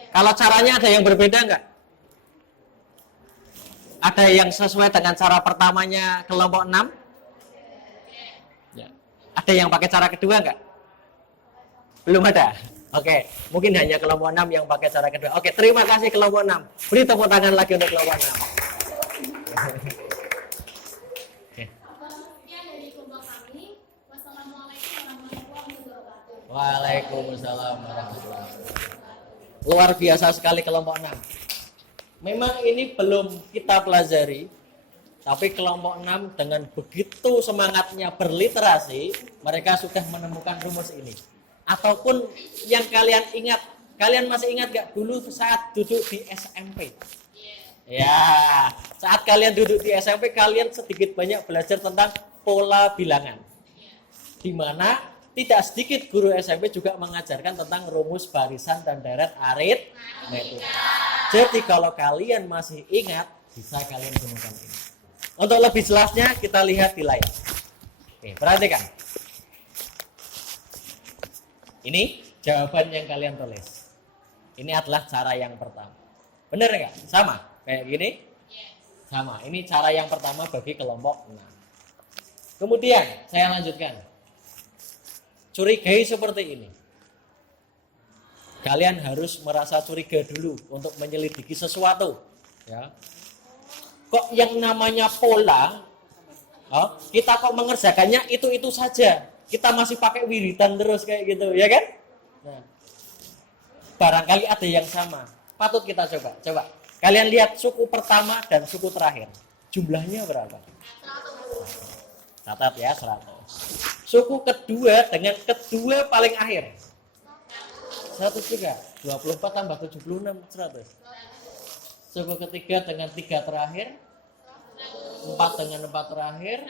Kalau caranya ada yang berbeda enggak? Ada yang sesuai dengan cara pertamanya kelompok 6? Ya. Ada yang pakai cara kedua enggak? Belum ada. Oke, mungkin hanya kelompok 6 yang pakai cara kedua. Oke, terima kasih kelompok 6. Beri tepuk tangan lagi untuk kelompok 6. Sekian dari kelompok kami. Wassalamualaikum warahmatullahi wabarakatuh. Waalaikumsalam warahmatullahi wabarakatuh. Luar biasa sekali kelompok 6. Memang ini belum kita pelajari, tapi kelompok 6 dengan begitu semangatnya berliterasi, mereka sudah menemukan rumus ini. Ataupun yang kalian ingat, kalian masih ingat gak dulu saat duduk di SMP? Ya, saat kalian duduk di SMP, kalian sedikit banyak belajar tentang pola bilangan. Di mana tidak sedikit guru SMP juga mengajarkan tentang rumus barisan dan deret aritmatika. Jadi kalau kalian masih ingat, bisa kalian gunakan ini. Untuk lebih jelasnya kita lihat di layar. Oke, perhatikan. Ini jawaban yang kalian tulis. Ini adalah cara yang pertama. Benar nggak? Sama? Kayak gini? Sama. Ini cara yang pertama bagi kelompok 6. Kemudian saya lanjutkan. Curigai seperti ini. Kalian harus merasa curiga dulu untuk menyelidiki sesuatu. Ya. Kok yang namanya pola, kita kok mengerjakannya itu saja. Kita masih pakai wiridan terus kayak gitu, ya kan? Nah, barangkali ada yang sama. Patut kita coba. Kalian lihat suku pertama dan suku terakhir. Jumlahnya berapa? Catat ya, 100. Suku kedua dengan kedua paling akhir. 100 juga. 24 tambah 76, 100. Suku ketiga dengan 3 terakhir. 4 dengan 4 terakhir.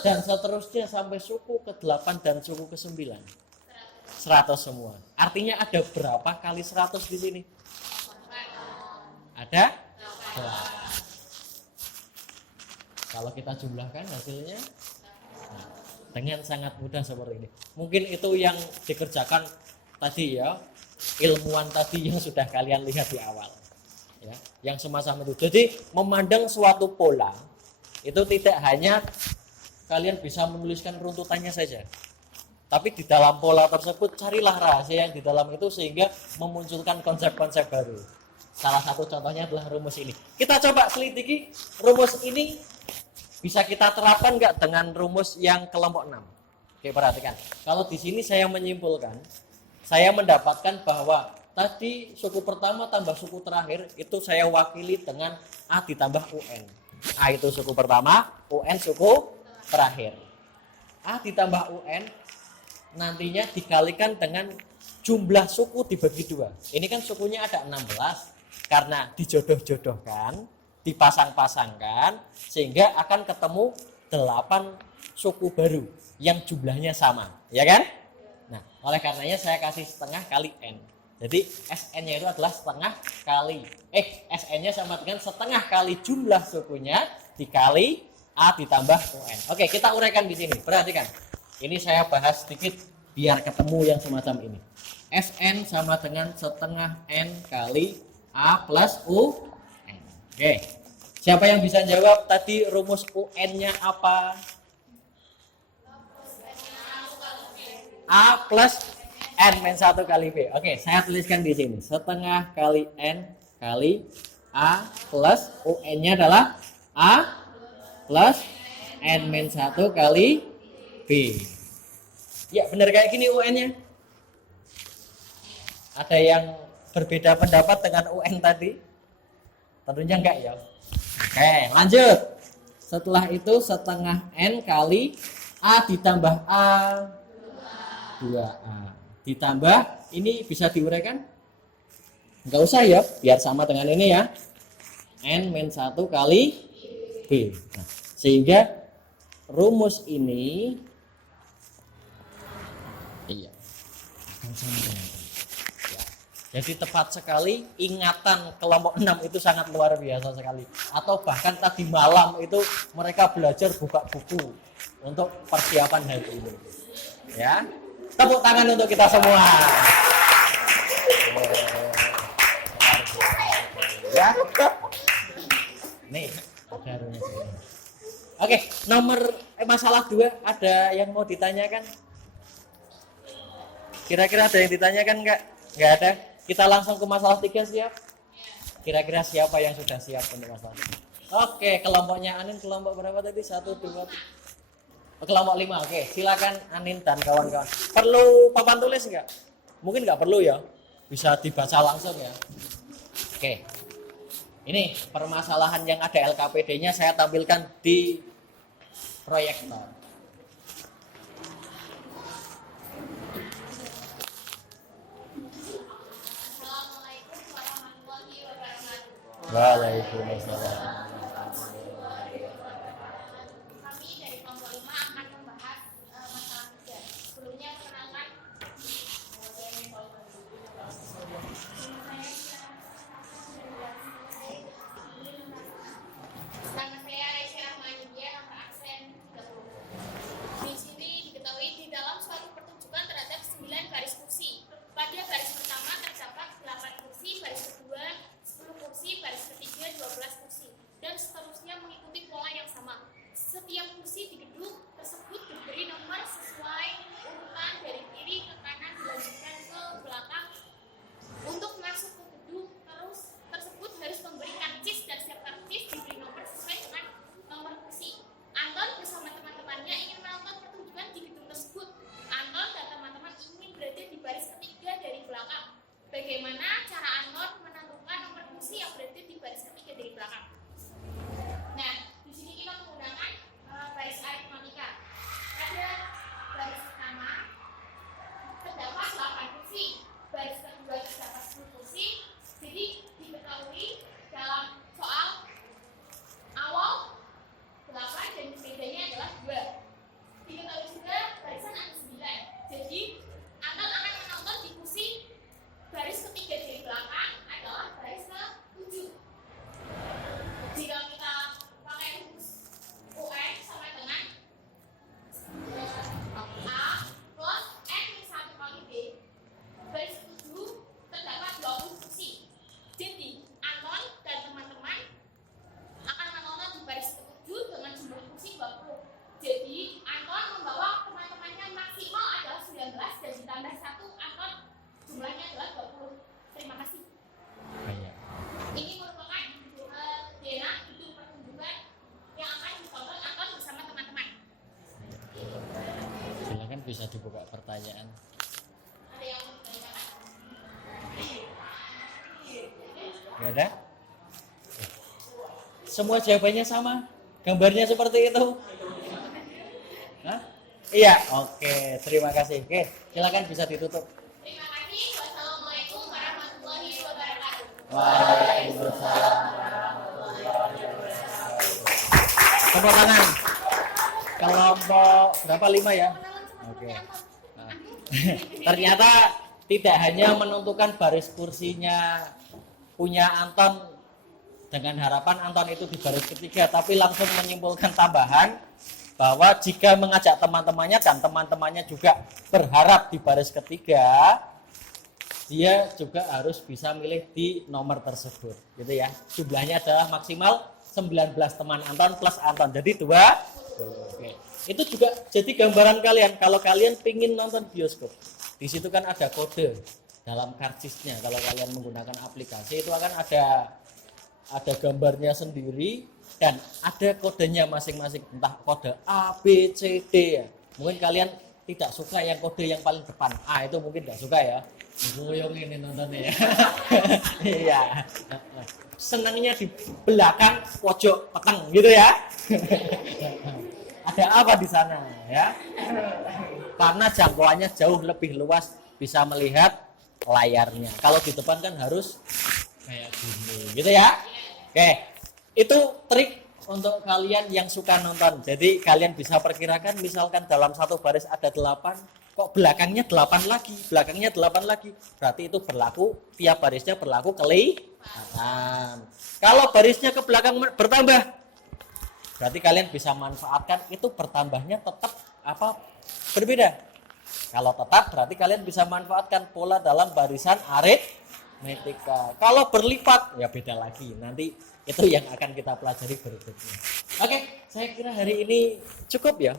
Dan seterusnya sampai suku ke-8 dan suku ke-9. 100 semua. Artinya ada berapa kali 100 di sini? Ada? 8. Kalau kita jumlahkan hasilnya dengan sangat mudah seperti ini. Mungkin itu yang dikerjakan tadi ya, ilmuwan tadi yang sudah kalian lihat di awal. Ya, yang semacam itu. Jadi memandang suatu pola itu tidak hanya kalian bisa menuliskan runtutannya saja. Tapi di dalam pola tersebut carilah rahasia yang di dalam itu sehingga memunculkan konsep-konsep baru. Salah satu contohnya adalah rumus ini. Kita coba selidiki rumus ini bisa kita terapkan nggak dengan rumus yang kelompok 6. Oke, perhatikan. Kalau di sini saya menyimpulkan, saya mendapatkan bahwa tadi suku pertama tambah suku terakhir itu saya wakili dengan A ditambah UN. A itu suku pertama, UN suku terakhir. A ditambah UN nantinya dikalikan dengan jumlah suku dibagi 2. Ini kan sukunya ada 16. Karena dijodoh-jodohkan, dipasang-pasangkan, sehingga akan ketemu 8 suku baru yang jumlahnya sama, ya kan? Nah, oleh karenanya saya kasih setengah kali N. Jadi SN-nya itu adalah setengah kali SN-nya sama dengan setengah kali jumlah sukunya dikali A ditambah UN. Oke, kita uraikan di sini. Perhatikan. Ini saya bahas sedikit biar ketemu yang semacam ini. SN sama dengan setengah N kali A plus UN. Oke. Siapa yang bisa jawab tadi rumus UN-nya apa? A plus N-1 kali B. Oke, saya tuliskan di sini. Setengah kali N kali A plus UN-nya adalah A plus N-1 kali B. Ya, benar kayak gini UN-nya. Ada yang berbeda pendapat dengan UN tadi? Tentunya enggak ya. Oke, lanjut. Setelah itu setengah N kali A ditambah A 2A ditambah ini bisa diuraikan? Enggak usah ya, biar sama dengan ini ya. N-1 kali B. Nah, sehingga rumus ini akan sama dengan ini. Ya. Jadi tepat sekali, ingatan kelompok 6 itu sangat luar biasa sekali. Atau bahkan tadi malam itu mereka belajar buka buku untuk persiapan hari ini. Ya. Tepuk tangan untuk kita semua. Ya. Nih, ada rumus ini. Oke, nomor masalah 2 ada yang mau ditanyakan? Kira-kira ada yang ditanyakan enggak? Enggak ada. Kita langsung ke masalah 3 siap? Kira-kira siapa yang sudah siap untuk masalah 3? Oke, kelompoknya Anin kelompok berapa tadi? 1, 2, 3. Kelompok 5. Oke, silakan Anin dan kawan-kawan. Perlu papan tulis enggak? Mungkin enggak perlu ya. Bisa dibaca langsung ya. Oke. Ini permasalahan yang ada LKPD-nya saya tampilkan di proyektor. Assalamualaikum warahmatullahi wabarakatuh. Waalaikumsalam. Kami dari kelompok 5 akan membahas masalah 3. Sebelumnya perkenalkan nama saya Aisyah Rahmaniyah, nomor absen 30. Di sini diketahui di dalam suatu pertunjukan terdapat 9 baris kursi. Pada baris pertama terdapat 8 kursi, baris kedua 10 kursi, baris ketiga 12 kursi, dan ada? Semua jawabannya sama? Gambarnya seperti itu? Hah? Iya, oke, terima kasih. Oke, silakan bisa ditutup. Terima kasih. Wassalamualaikum warahmatullahi wabarakatuh. Waalaikumsalam. Tepuk tangan. Kelompok berapa 5 ya? Oke. Nah, ternyata tidak hanya menentukan baris kursinya punya Anton dengan harapan Anton itu di baris ketiga, tapi langsung menyimpulkan tambahan bahwa jika mengajak teman-temannya dan teman-temannya juga berharap di baris ketiga, dia juga harus bisa milih di nomor tersebut, gitu ya. Jumlahnya adalah maksimal 19 teman Anton plus Anton, jadi 20. Oke. Itu juga jadi gambaran kalian kalau kalian pingin nonton bioskop. Di situ kan ada kode dalam karcisnya. Kalau kalian menggunakan aplikasi itu akan ada gambarnya sendiri dan ada kodenya masing-masing, entah kode A, B, C, D ya. Mungkin kalian tidak suka yang kode yang paling depan A, itu mungkin tidak suka ya. Goyong ini nontonnya ya. Iya. Senangnya di belakang pojok peteng gitu ya. Ada apa di sana ya? Karena jangkauannya jauh lebih luas, bisa melihat layarnya. Kalau di depan kan harus kayak gini gitu ya. Oke, itu trik untuk kalian yang suka nonton. Jadi kalian bisa perkirakan misalkan dalam satu baris ada 8, kok belakangnya 8 lagi, belakangnya 8 lagi. Berarti itu berlaku, tiap barisnya berlaku kelihatan. Kalau barisnya ke belakang bertambah, berarti kalian bisa manfaatkan itu bertambahnya tetap apa berbeda. Kalau tetap berarti kalian bisa manfaatkan pola dalam barisan aritmetika. Kalau berlipat ya beda lagi. Nanti itu yang akan kita pelajari berikutnya. Oke, saya kira hari ini cukup ya.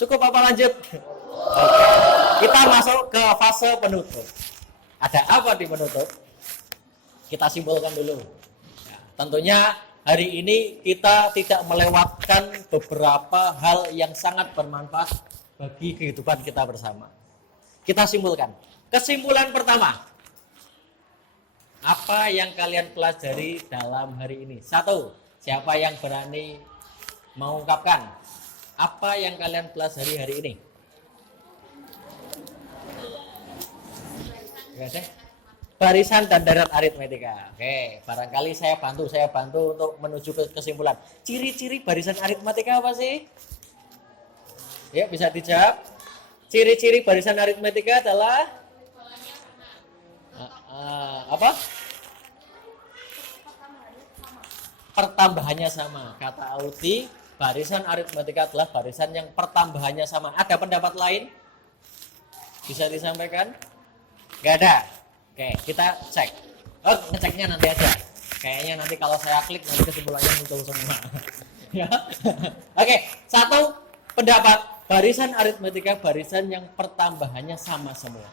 Cukup apa lanjut? Oke. Kita masuk ke fase penutup. Ada apa di penutup? Kita simpulkan dulu. Ya, tentunya hari ini kita tidak melewatkan beberapa hal yang sangat bermanfaat bagi kehidupan kita bersama. Kita simpulkan. Kesimpulan pertama, apa yang kalian pelajari dalam hari ini? 1. Siapa yang berani mengungkapkan apa yang kalian pelajari hari ini? Ya, deh. Barisan dan deret aritmetika. Oke, barangkali saya bantu untuk menuju ke kesimpulan. Ciri-ciri barisan aritmetika apa sih? Ya, bisa dijawab. Ciri-ciri barisan aritmetika adalah apa? Pertambahannya sama. Kata Audi, barisan aritmetika adalah barisan yang pertambahannya sama. Ada pendapat lain? Bisa disampaikan? Gak ada. Oke, kita cek. Oh, ngeceknya nanti aja. Kayaknya nanti kalau saya klik nanti kesimpulannya muncul semua. Ya. Oke, 1 pendapat, barisan aritmetika barisan yang pertambahannya sama semua.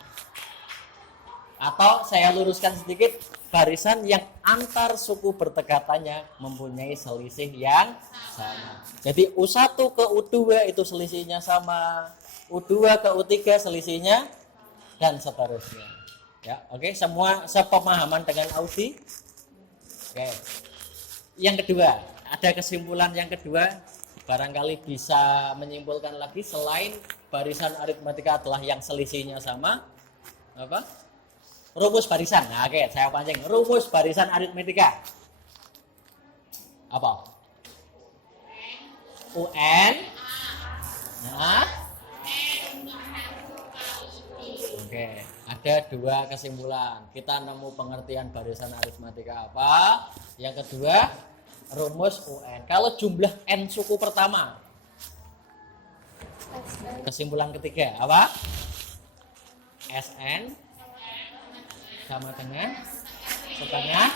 Atau saya luruskan sedikit, barisan yang antar suku berdekatannya mempunyai selisih yang sama. Jadi U1 ke U2 itu selisihnya sama, U2 ke U3 selisihnya, dan seterusnya. Ya, oke, semua sepemahaman dengan Audi. Oke. Yang kedua, ada kesimpulan yang kedua, barangkali bisa menyimpulkan lagi selain barisan aritmetika adalah yang selisihnya sama, apa? Rumus barisan. Nah, oke, saya pancing. Rumus barisan aritmetika. Apa? UN. Nah. Oke, ada 2 kesimpulan. Kita nemu pengertian barisan aritmetika apa? Yang kedua, rumus UN. Kalau jumlah N suku pertama. Kesimpulan ketiga, apa? SN sama dengan setengah.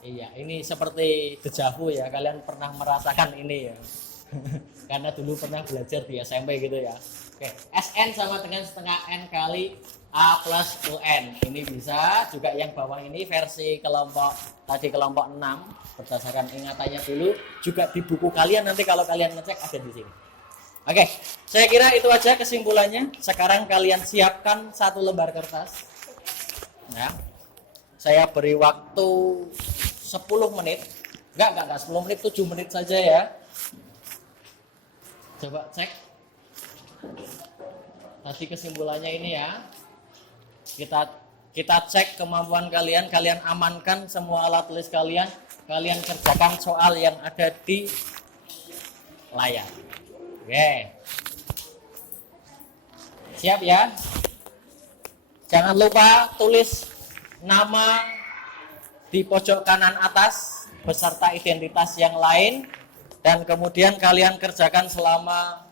Iya, ini seperti dejavu ya. Kalian pernah merasakan ini ya. Karena dulu pernah belajar di SMP gitu ya. Oke, SN sama dengan setengah N kali A plus UN. Ini bisa juga yang bawah ini versi kelompok 6 berdasarkan ingatannya dulu, juga di buku kalian nanti kalau kalian ngecek ada di sini. Oke, saya kira itu aja kesimpulannya. Sekarang kalian siapkan 1 lembar kertas. Ya. Saya beri waktu 10 menit. Enggak 10 menit, 7 menit saja ya. Coba cek. Tadi kesimpulannya ini ya. Kita cek kemampuan kalian, kalian amankan semua alat tulis kalian, kalian kerjakan soal yang ada di layar. Oke. Siap ya? Jangan lupa tulis nama di pojok kanan atas beserta identitas yang lain, dan kemudian kalian kerjakan selama,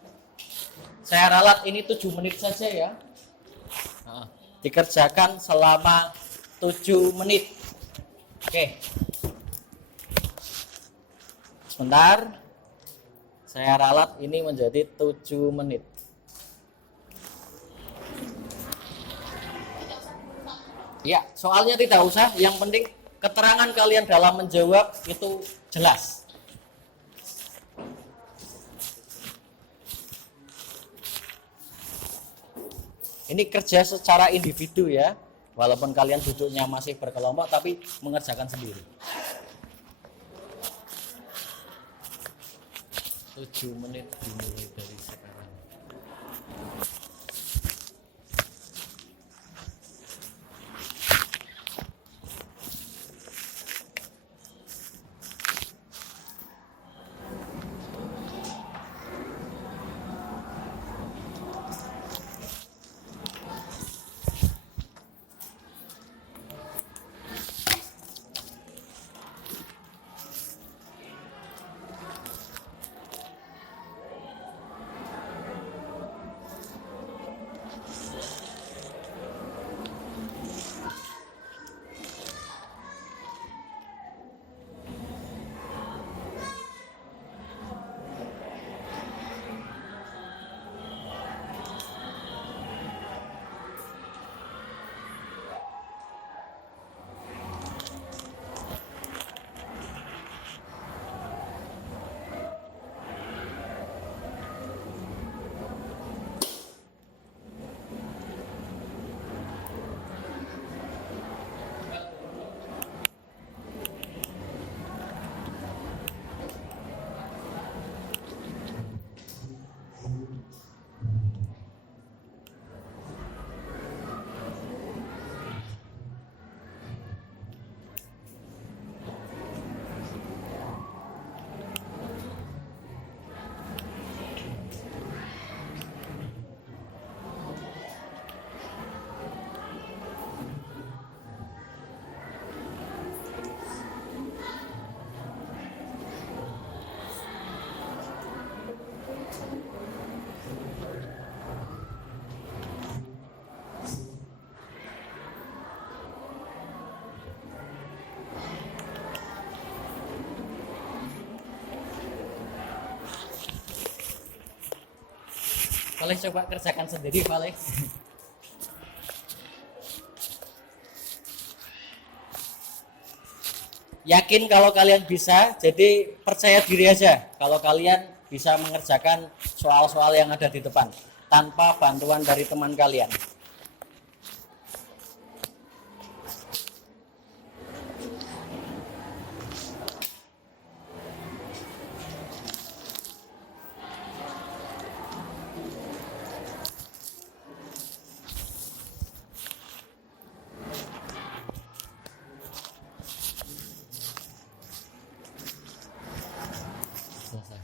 saya ralat ini 7 menit saja ya. Nah, dikerjakan selama 7 menit. Oke. Sebentar. Saya ralat ini menjadi 7 menit. Ya, soalnya tidak usah, yang penting keterangan kalian dalam menjawab itu jelas. Ini kerja secara individu ya, walaupun kalian duduknya masih berkelompok tapi mengerjakan sendiri. 7 menit dimulai dari sekarang. Valeh coba kerjakan sendiri, Valeh. Yakin kalau kalian bisa, jadi percaya diri aja kalau kalian bisa mengerjakan soal-soal yang ada di depan tanpa bantuan dari teman kalian. Selesai.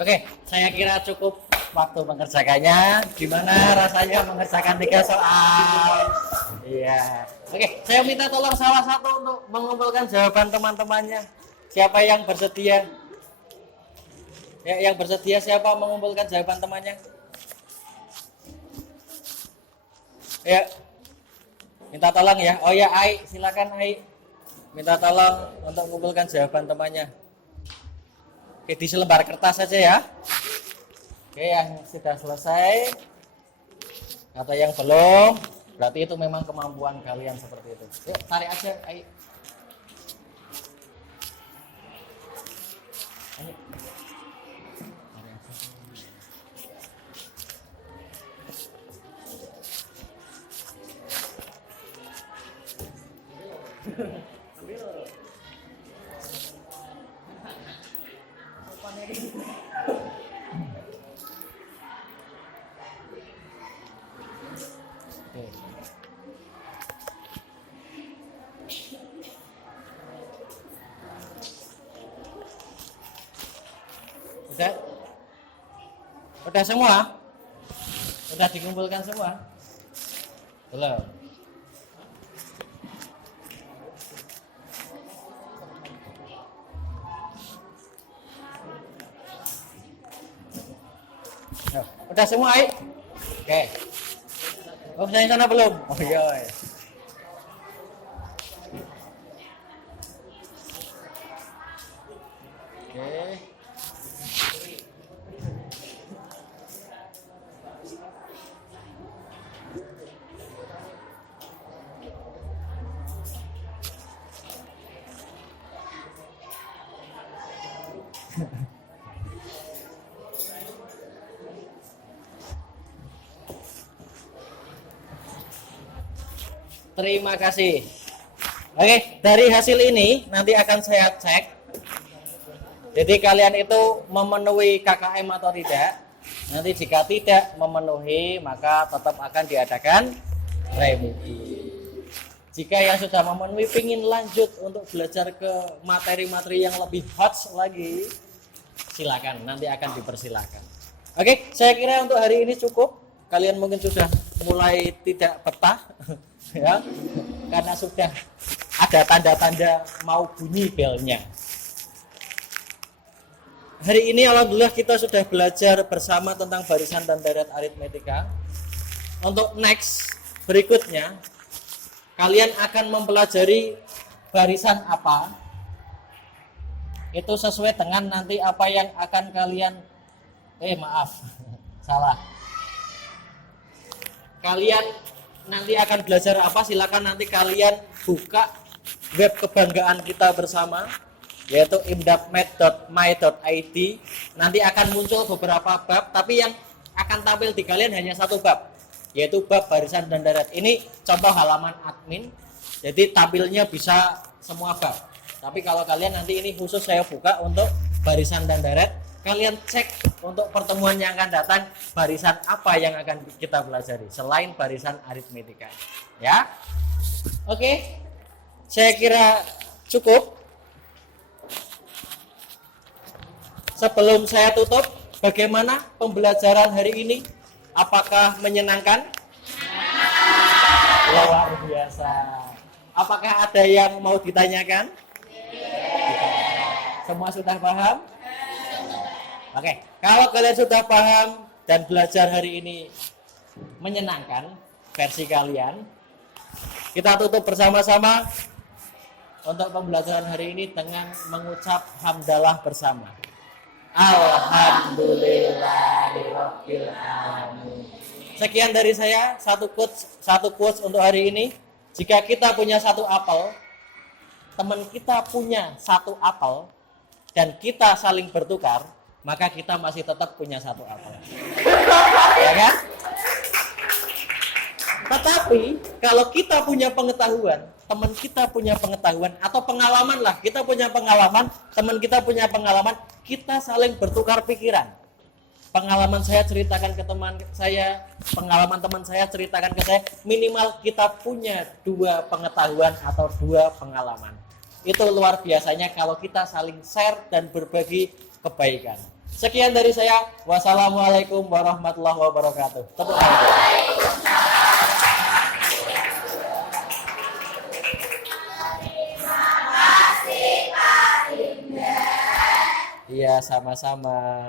Oke, saya kira cukup waktu mengerjakannya. Gimana rasanya mengerjakan 3 soal? Iya. Oke, saya minta tolong salah satu untuk mengumpulkan jawaban teman-temannya. Siapa yang bersedia? Ya, yang bersedia siapa mengumpulkan jawaban temannya? Ya, minta tolong ya. Oh ya, Ai, silakan Ai. Minta tolong untuk mengumpulkan jawaban temannya. Oke, di selembar kertas saja ya. Oke, yang sudah selesai atau yang belum, berarti itu memang kemampuan kalian seperti itu. Yuk, tarik aja, Ai. Ayo. Tarik aja. Oke. Udah? Udah semua? Udah dikumpulkan semua? Belum. Nah, udah semua, Ai? Oke. Oh, saya sana belum? Oh iya. Oke. Terima kasih. Oke, dari hasil ini nanti akan saya cek. Jadi kalian itu memenuhi KKM atau tidak. Nanti jika tidak memenuhi, maka tetap akan diadakan remedi. Jika yang sudah memenuhi ingin lanjut untuk belajar ke materi-materi yang lebih hot lagi, silakan, nanti akan dipersilakan. Oke, saya kira untuk hari ini cukup. Kalian mungkin sudah mulai tidak betah ya, karena sudah ada tanda-tanda mau bunyi belnya. Hari ini alhamdulillah kita sudah belajar bersama tentang barisan dan deret aritmetika. Untuk next berikutnya, kalian akan mempelajari barisan apa. Itu sesuai dengan nanti apa yang akan kalian salah. Kalian nanti akan belajar apa, silakan nanti kalian buka web kebanggaan kita bersama, yaitu imdapmed.my.id. Nanti akan muncul beberapa bab, tapi yang akan tampil di kalian hanya satu bab, yaitu bab barisan dan deret. Ini contoh halaman admin, jadi tampilnya bisa semua bab. Tapi kalau kalian nanti ini khusus saya buka untuk barisan dan deret, kalian cek untuk pertemuan yang akan datang barisan apa yang akan kita pelajari selain barisan aritmetika. Ya, oke, saya kira cukup. Sebelum saya tutup, bagaimana pembelajaran hari ini? Apakah menyenangkan? Luar biasa. Apakah ada yang mau ditanyakan? Semua sudah paham? Oke, kalau kalian sudah paham dan belajar hari ini menyenangkan versi kalian, kita tutup bersama-sama untuk pembelajaran hari ini dengan mengucap hamdalah bersama. Alhamdulillahirabbil alamin. Sekian dari saya, satu quotes untuk hari ini. Jika kita punya satu apel, teman kita punya satu apel, dan kita saling bertukar, maka kita masih tetap punya satu apel. Ya kan? Tetapi kalau kita punya pengetahuan, teman kita punya pengetahuan, atau pengalaman lah, kita punya pengalaman, teman kita punya pengalaman, kita saling bertukar pikiran. Pengalaman saya ceritakan ke teman saya, pengalaman teman saya ceritakan ke saya, minimal kita punya 2 pengetahuan atau 2 pengalaman. Itu luar biasanya kalau kita saling share dan berbagi kebaikan. Sekian dari saya. Wassalamualaikum warahmatullahi wabarakatuh. Tepuk tangan. Iya, sama-sama.